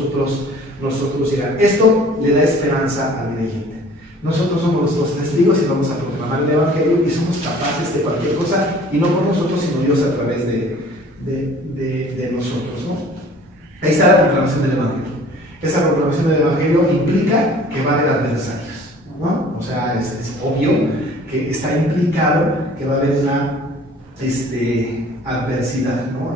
nosotros llegar. Esto le da esperanza al creyente. Nosotros somos los testigos y vamos a proclamar el Evangelio y somos capaces de cualquier cosa, y no por nosotros, sino Dios a través de de nosotros, ¿no? Ahí está la proclamación del Evangelio. Esa proclamación del Evangelio implica que va a haber adversarios, ¿no? O sea, es obvio que está implicado que va a haber una adversidad, ¿no?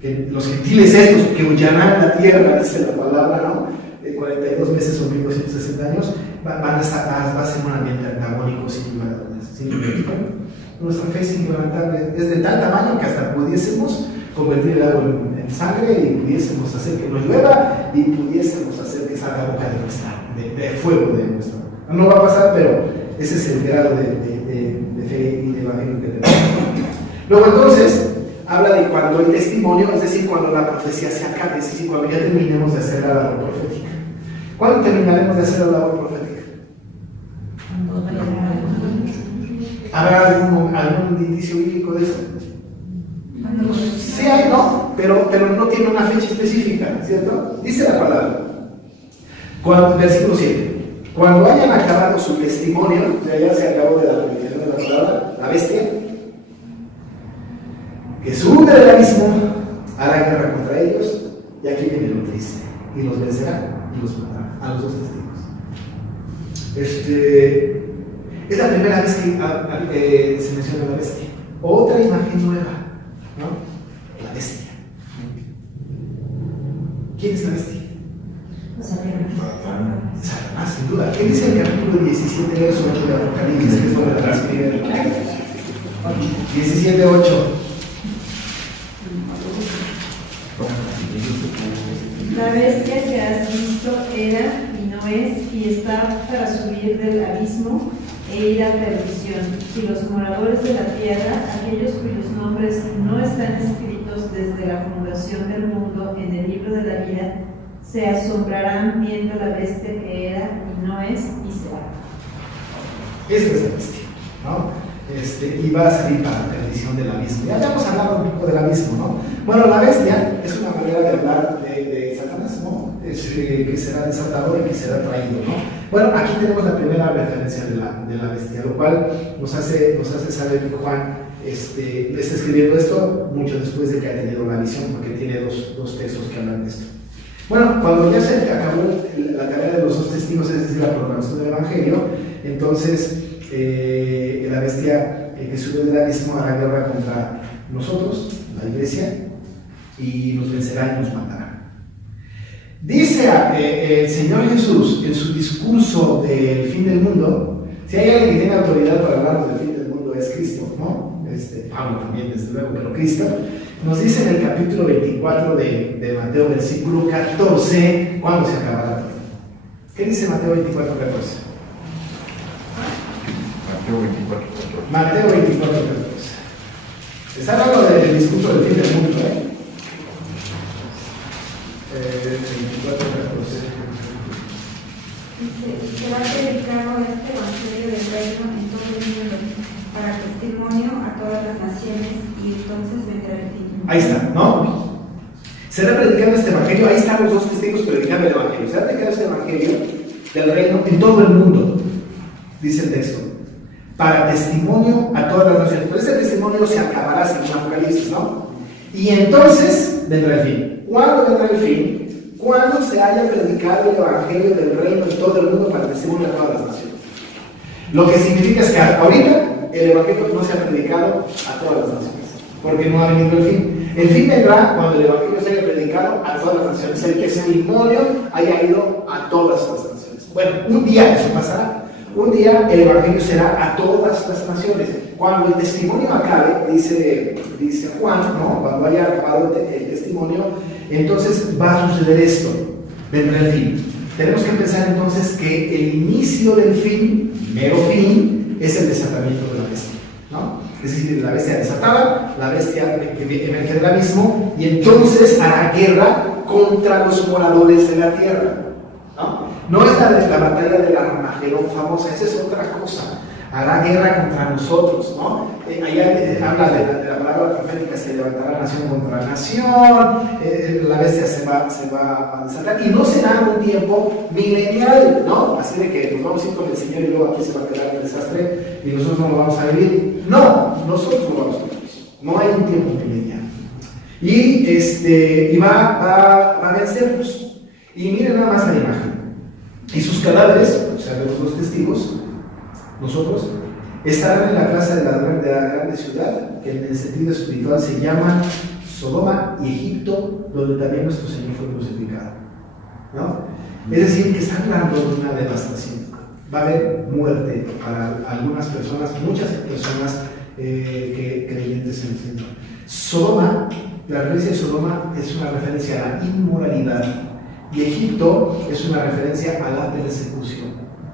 Que los gentiles estos que hullarán la tierra, dice la palabra, ¿no? 42 meses o 1260 años, va a ser un ambiente antagónico sin lugar a dudas. Nuestra fe es inquebrantable, es de tal tamaño que hasta pudiésemos convertir el agua en sangre y pudiésemos hacer que no llueva y pudiésemos hacer que salga boca de fuego de nuestra boca. No va a pasar, pero ese es el grado de fe y de evangelio que tenemos. Luego entonces habla de cuando el testimonio, es decir, cuando la profecía se acabe, es decir, cuando ya terminemos de hacer la labor profética. ¿Cuándo terminaremos de hacer la labor profética? ¿Habrá algún indicio bíblico de eso? Sí hay, ¿no? Pero no tiene una fecha específica, ¿cierto? Dice la palabra. Versículo 7. Cuando hayan acabado su testimonio, o sea, ya se acabó de la predicación de la palabra, la bestia, que sube del abismo, hará guerra contra ellos, y aquí viene lo triste, y los vencerá y los matará, a los dos testigos. Es la primera vez que se menciona la bestia. Otra imagen nueva, ¿no? La bestia. ¿Quién es la bestia? Satanás, sin duda. ¿Qué dice el capítulo 17, verso 8 de Apocalipsis? Que es donde la transcribe 17, 8. La bestia que has visto era y no es, y está para subir del abismo e ir a perdición. Si los moradores de la tierra, aquellos cuyos nombres no están escritos desde la fundación del mundo en el libro de la vida, se asombrarán viendo la bestia que era y no es y será. Esta es la bestia, ¿no? Y va a salir para la perdición del abismo. Ya hemos hablado un poco del abismo, ¿no? Bueno, la bestia es una manera de hablar de Satanás, ¿no? Que será desatador y que será traído, ¿no? Bueno, aquí tenemos la primera referencia de la bestia, lo cual nos hace saber que Juan está escribiendo esto mucho después de que ha tenido la visión, porque tiene dos textos que hablan de esto. Bueno, cuando ya se acabó la tarea de los dos testigos, es decir, la proclamación del Evangelio, entonces la bestia que sube del abismo hará guerra contra nosotros, la iglesia, y nos vencerá y nos matará. Dice el Señor Jesús en su discurso del fin del mundo, si hay alguien que tiene autoridad para hablar del fin del mundo es Cristo, ¿no? Pablo también, desde luego, pero Cristo nos dice en el capítulo 24 de Mateo, versículo 14, ¿cuándo se acabará todo? ¿Qué dice Mateo 24, 14? Mateo 24, 14. Está hablando del discurso del fin del mundo, 24, 14. Será predicado este evangelio del reino en todo el mundo para testimonio a todas las naciones y entonces vendrá el fin. Ahí está, ¿no? Será predicado este evangelio, ahí están los dos testigos predicando el evangelio. Será predicado este evangelio del reino en todo el mundo, dice el texto, para testimonio a todas las naciones. Pero ese testimonio se acabará según Apocalipsis, ¿no? Y entonces vendrá el fin. ¿Cuándo vendrá el fin? Cuando se haya predicado el evangelio del reino en todo el mundo para testimonio a todas las naciones. Lo que significa es que ahorita el evangelio no se ha predicado a todas las naciones, porque no ha venido el fin. El fin vendrá cuando el evangelio se haya predicado a todas las naciones, el testimonio haya ido a todas las naciones. Bueno, un día eso pasará. Un día el evangelio será a todas las naciones. Cuando el testimonio acabe, dice Juan, ¿no? Cuando haya acabado el testimonio, entonces va a suceder esto, vendrá el fin. Tenemos que pensar entonces que el inicio del fin, mero fin, es el desatamiento de la bestia, ¿no? Es decir, la bestia desatada, la bestia que emerge del abismo, y entonces hará guerra contra los moradores de la tierra, ¿no? No es la batalla del Armagedón famosa, esa es otra cosa. Hará guerra contra nosotros, ¿no? Allá habla de la palabra profética, se levantará nación contra nación, la bestia se va a desatar, y no será un tiempo milenial, ¿no? Así de que nos vamos a ir con el Señor y luego aquí se va a quedar el desastre y nosotros no lo vamos a vivir. No, nosotros no vamos a vivir. No hay un tiempo milenial. Y va a vencerlos. Y miren nada más la imagen. Y sus cadáveres, o sea, vemos los testigos, nosotros, estarán en la plaza de la grande ciudad, que en el sentido espiritual se llama Sodoma y Egipto, donde también nuestro Señor fue crucificado, ¿no? Es decir, que está hablando de una devastación. Va a haber muerte para algunas personas, muchas personas creyentes en el Señor. Sodoma, la referencia de Sodoma es una referencia a la inmoralidad, y Egipto es una referencia a la persecución,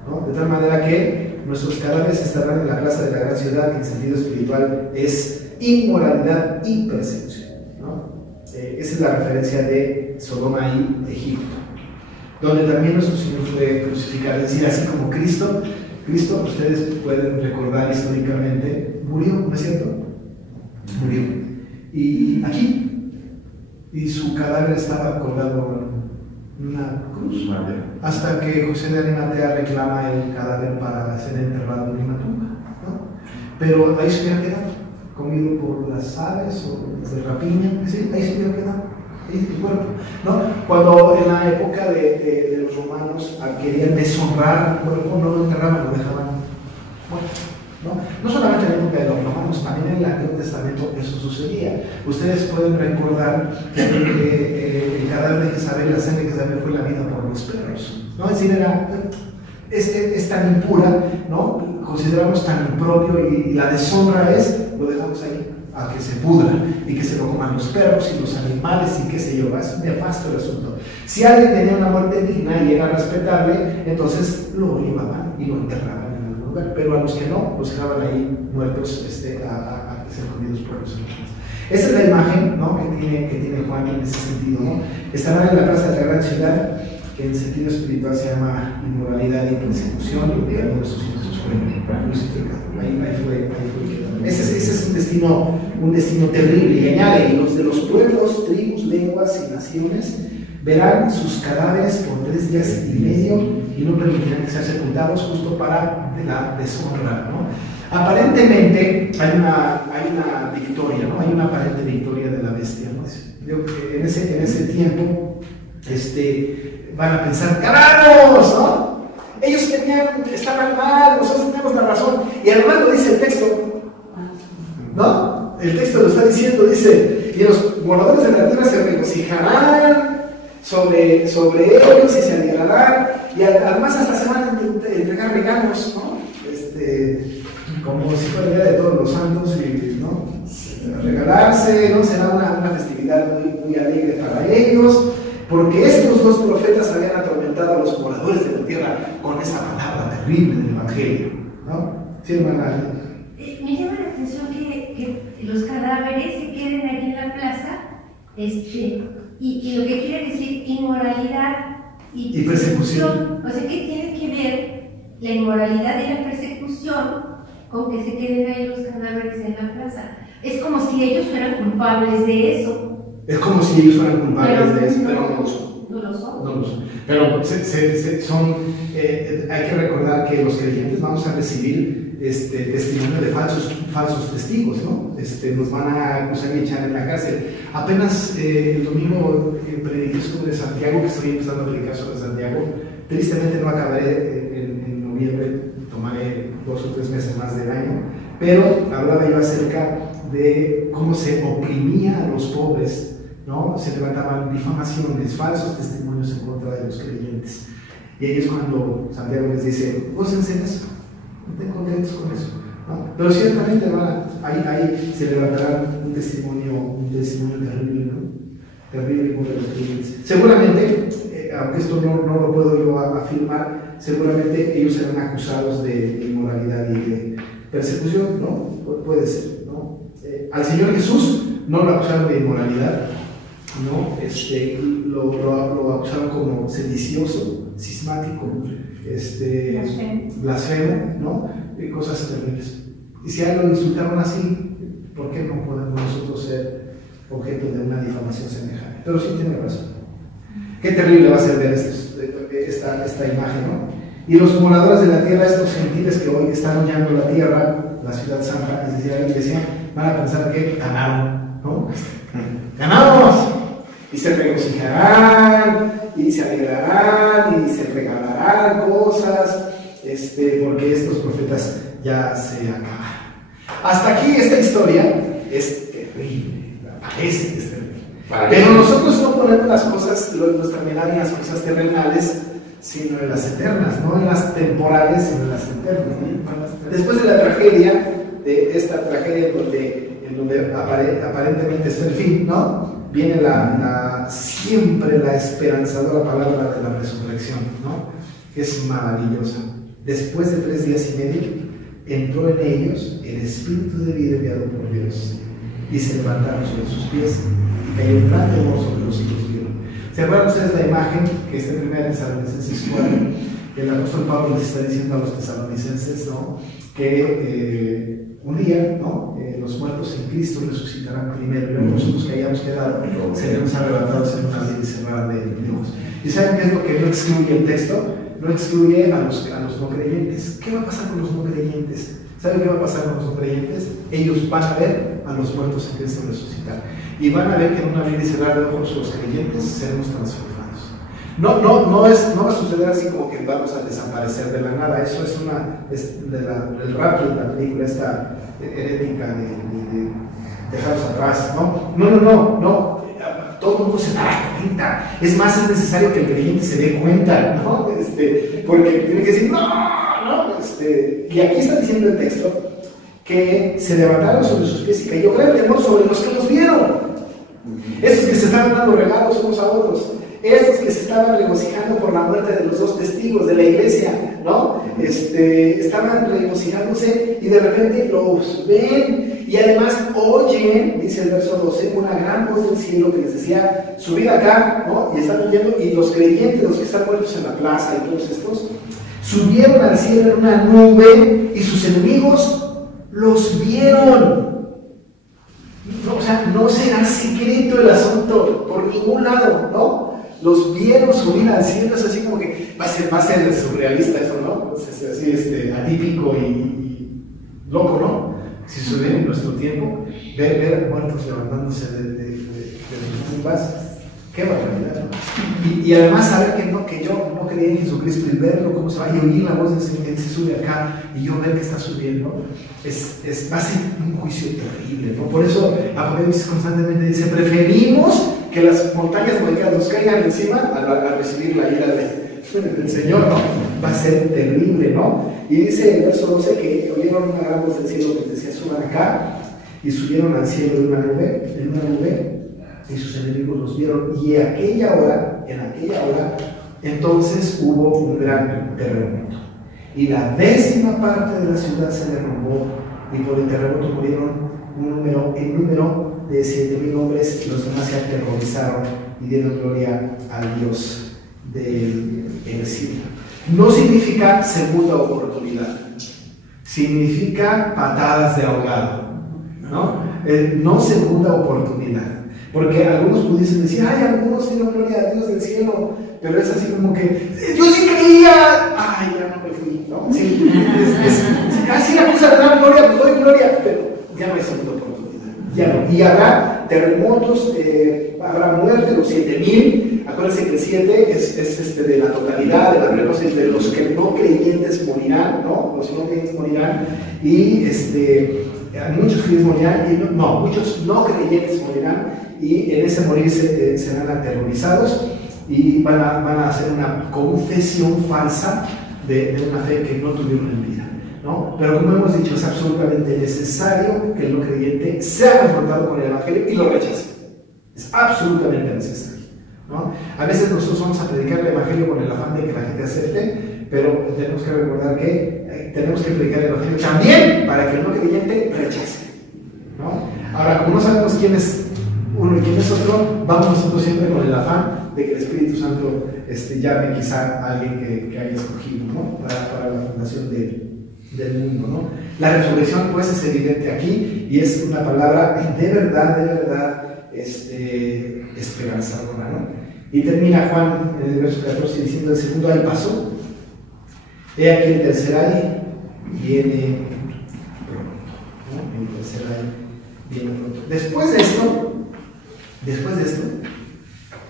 ¿no? De tal manera que nuestros cadáveres estarán en la plaza de la gran ciudad, que en sentido espiritual es inmoralidad y persecución, ¿no? Esa es la referencia de Sodoma y Egipto, donde también nuestro Señor fue crucificado. Es decir, así como Cristo, ustedes pueden recordar históricamente, murió, ¿no es cierto? Murió. Y aquí, y su cadáver estaba colgado en una cruz, hasta que José de Arimatea reclama el cadáver para ser enterrado en una tumba, ¿no? Pero ahí se hubiera quedado, comido por las aves o de rapiña, ¿sí? Ahí se hubiera quedado, ahí el cuerpo, ¿no? Cuando en la época de los romanos querían deshonrar el cuerpo, no lo enterraban, lo dejaban muerto, ¿no? No solamente en la época de los romanos, también en el Antiguo Testamento eso sucedía. Ustedes pueden recordar que el cadáver de Jezabel, la sangre de Jezabel fue lamida por los perros, ¿no? Es decir, es tan impura, ¿no? Consideramos tan impropio, y la deshonra lo dejamos ahí a que se pudra y que se lo coman los perros y los animales y qué sé yo. Es nefasto el asunto. Si alguien tenía una muerte digna y era respetable, entonces lo llevaban y lo enterraban en algún lugar, pero a los que no, los dejaban ahí muertos a ser comidos por los animales. Esa es la imagen, ¿no?, que tiene Juan en ese sentido, ¿no? Estarán en la plaza de la gran ciudad, que en sentido espiritual se llama inmoralidad y persecución, y que algunos de sus hijos fueron crucificados. Ahí fue. Ese es un destino terrible. Y añade: y los de los pueblos, tribus, lenguas y naciones verán sus cadáveres por 3 días y medio y no permitirán que sean sepultados, justo para la deshonra, ¿no? Aparentemente hay una victoria, ¿no? Hay una aparente victoria de la bestia, ¿no? En ese tiempo van a pensar: ¡ganamos!, ¿no? Ellos estaban mal, nosotros tenemos la razón. Y además lo dice el texto, ¿no? El texto lo está diciendo, dice: y los moradores de la tierra se regocijarán sobre ellos y se alegrarán, y además hasta se van a entregar regalos, ¿no? Como si fuera el día de todos los santos, ¿no? Regalarse, ¿no? Será una festividad muy alegre para ellos, porque estos 2 profetas habían atormentado a los moradores de la tierra con esa palabra terrible del Evangelio, ¿no? Sí, hermana. Me llama la atención que los cadáveres se queden aquí en la plaza, y lo que quiere decir inmoralidad y persecución. O sea, ¿qué tiene que ver la inmoralidad y la persecución con que se queden ahí los cadáveres en la plaza? Es como si ellos fueran culpables de eso. Es como si ellos fueran culpables de eso, pero no lo son. No lo son. No lo son. Pero hay que recordar que los creyentes vamos a recibir testimonio de falsos testigos, ¿no? Nos van a acusar y echar en la cárcel. Apenas el domingo prediqué sobre Santiago, que estoy empezando a predicar sobre Santiago. Tristemente no acabaré en noviembre, tomaré 2 o 3 meses más del año, pero hablaba yo acerca de cómo se oprimía a los pobres, ¿no? Se levantaban difamaciones, falsos testimonios en contra de los creyentes. Y ahí es cuando Santiago les dice: gócense en eso, estén contentos con eso, ¿no? Pero ciertamente ahí se levantará un testimonio terrible, ¿no? Terrible contra los creyentes. Seguramente, aunque esto no lo puedo yo afirmar, seguramente ellos serán acusados de inmoralidad y de persecución, ¿no? Puede ser, ¿no? Al Señor Jesús no lo acusaron de inmoralidad, ¿no? Lo acusaron como sedicioso, cismático, blasfemo, ¿no? Cosas terribles. Y si a él lo insultaron así, ¿por qué no podemos nosotros ser objeto de una difamación semejante? Pero sí tiene razón. Qué terrible va a ser ver esta imagen, ¿no? Y los moradores de la tierra, estos gentiles que hoy están hollando la tierra, la ciudad santa, es decir, la iglesia, van a pensar que ganaron, ¿no? ganamos, y se regocijarán, y se alegrarán, y se regalarán cosas, porque estos profetas ya se acaban. Hasta aquí esta historia es terrible, parece que es terrible. Pero nosotros no ponemos las cosas, nuestra mirada en las cosas terrenales, sino en las eternas, no en las temporales, sino en las eternas. Después de la tragedia, de esta tragedia en donde aparentemente es el fin, ¿no? Viene siempre la esperanzadora palabra de la resurrección, ¿no? Que es maravillosa. Después de 3 días y medio, entró en ellos el espíritu de vida enviado por Dios, y se levantaron sobre sus pies, y cayó un gran temor sobre los que los vieron. ¿Se acuerdan ustedes la imagen que está en 1 Tesalonicenses 4? El apóstol Pablo les está diciendo a los tesalonicenses, ¿no? Que un día, ¿no? Los muertos en Cristo resucitarán primero, y luego nosotros que hayamos quedado seremos arrebatados en una vida y cerrada de Dios. ¿Y saben qué es lo que no excluye el texto? No excluye a los no creyentes. ¿Qué va a pasar con los no creyentes? ¿Saben qué va a pasar con los no creyentes? Ellos van a ver a los muertos en Cristo resucitar, y van a ver que en una vida y cerrada de ojos los creyentes seremos transformados. No va a suceder así como que vamos a desaparecer de la nada. Eso es del rapto de la película esta herética de dejarlos atrás, ¿no? No. Todo el mundo se da cuenta. Es más, es necesario que el creyente se dé cuenta, ¿no? Porque tiene que decir, no. Y aquí está diciendo el texto que se levantaron sobre sus pies y cayó gran temor sobre los que los vieron. Esos que se estaban dando regalos unos a otros, esos que se estaban regocijando por la muerte de los 2 testigos de la iglesia, ¿no? Estaban regocijándose, y de repente los ven, y además oyen, dice el verso 12, una gran voz del cielo que les decía, subid acá, ¿no? Y están oyendo, y los creyentes, los que están muertos en la plaza y todos estos, subieron al cielo en una nube, y sus enemigos los vieron. No, o sea, no será secreto el asunto por ningún lado, ¿no? Los vieron subir al cielo. Es así como que va a ser surrealista eso, ¿no? Es así atípico y loco, ¿no? Si sucediera en nuestro tiempo, ver muertos levantándose de sus tumbas, qué barbaridad, ¿no? Y además saber que yo no creía en Jesucristo, y verlo cómo se va, y oír la voz del Señor que dice sube acá, y yo ver que está subiendo, va a ser un juicio terrible, ¿no? Por eso Apocalipsis constantemente dice, preferimos que las montañas nos caigan encima a recibir la ira del Señor, ¿no? Va a ser terrible, ¿no? Y dice el verso 12 que oyeron una gran voz del cielo que decía suban acá, y subieron al cielo en una nube, y sus enemigos los vieron, y en aquella hora, entonces hubo un gran terremoto, y la 10ª parte de la ciudad se derrumbó, y por el terremoto murieron en número de 7,000 hombres, y los demás se aterrorizaron y dieron gloria al Dios del cielo. No significa segunda oportunidad, significa patadas de ahogado, ¿no? No segunda oportunidad. Porque algunos pudiesen decir, algunos dieron gloria a Dios del cielo, pero es así como que, yo sí creía, ya no me fui, ¿no? Sí, así la cosa de dar gloria, pues doy gloria, pero ya no hay segunda oportunidad, ya no. Y habrá terremotos, habrá muerte, los 7,000, acuérdense que el 7 es de la totalidad, de la plenosis, de los que no creyentes morirán, ¿no? Los no creyentes morirán, y muchos creyentes morirán, muchos no creyentes morirán, y en ese morir serán aterrorizados, y van a hacer una confesión falsa de una fe que no tuvieron en vida, ¿no? Pero como hemos dicho, es absolutamente necesario que el no creyente sea confrontado con el Evangelio y lo rechace. Es absolutamente necesario, ¿no? A veces nosotros vamos a predicar el Evangelio con el afán de que la gente acepte, pero tenemos que recordar que tenemos que predicar el Evangelio también para que el no creyente rechace, ¿no? Ahora, como no sabemos quién es uno y quién es otro, vamos nosotros siempre con el afán de que el Espíritu Santo llame quizá a alguien que haya escogido, ¿no? para la fundación del mundo, ¿no? La resurrección pues es evidente aquí, y es una palabra de verdad esperanzadora, ¿no? Y termina Juan en el verso 14 diciendo: el segundo ay pasó, he aquí el tercer ay viene pronto, ¿no? El tercer ay viene pronto. Después de esto Después de esto,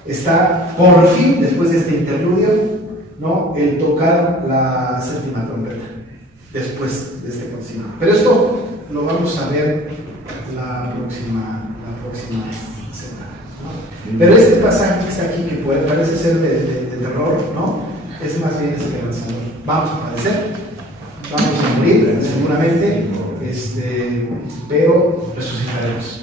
está por fin, después de este interludio, ¿no?, el tocar la séptima trompeta, después de este concilio. Pero esto lo vamos a ver la próxima semana, ¿no? Pero este pasaje que está aquí, que parece ser de terror, ¿no?, es más bien esperanzador. Vamos a padecer, vamos a morir seguramente, pero resucitaremos.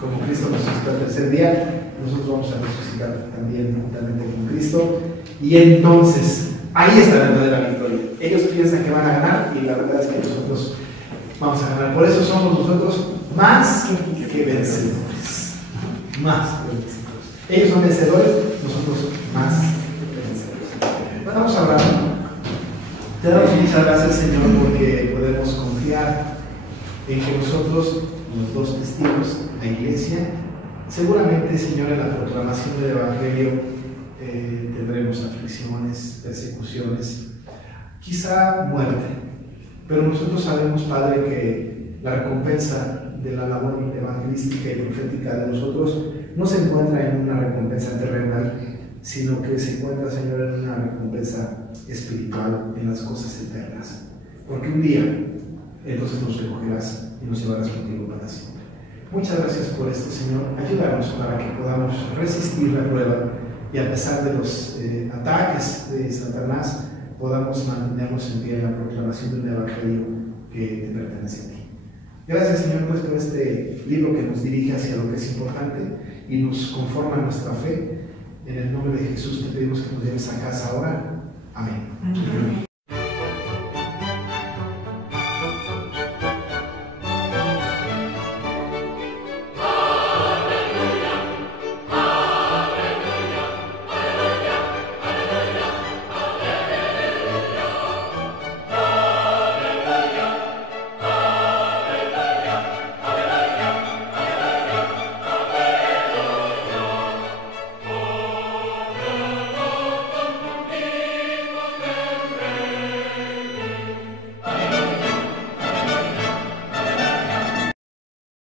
Como Cristo resucitó al tercer día, nosotros vamos a resucitar también juntamente con Cristo. Y entonces, ahí está la verdadera victoria. Ellos piensan que van a ganar y la verdad es que nosotros vamos a ganar. Por eso somos nosotros más que vencedores. Más que vencedores. Ellos son vencedores, nosotros más que vencedores. Bueno, vamos a hablar. Te damos muchas gracias, Señor, porque podemos confiar en que nosotros, los dos testigos, la iglesia, seguramente, Señor, en la proclamación del Evangelio tendremos aflicciones, persecuciones, quizá muerte, pero nosotros sabemos, Padre, que la recompensa de la labor evangelística y profética de nosotros no se encuentra en una recompensa terrenal, sino que se encuentra, Señor, en una recompensa espiritual, en las cosas eternas, porque un día entonces nos recogerás y nos llevarás contigo para siempre. Muchas gracias por esto, Señor. Ayúdanos para que podamos resistir la prueba y a pesar de los ataques de Satanás, podamos mantenernos en pie en la proclamación de un evangelio que te pertenece a ti. Gracias, Señor, pues, por este libro que nos dirige hacia lo que es importante y nos conforma nuestra fe. En el nombre de Jesús te pedimos que nos lleves a casa ahora. Amén.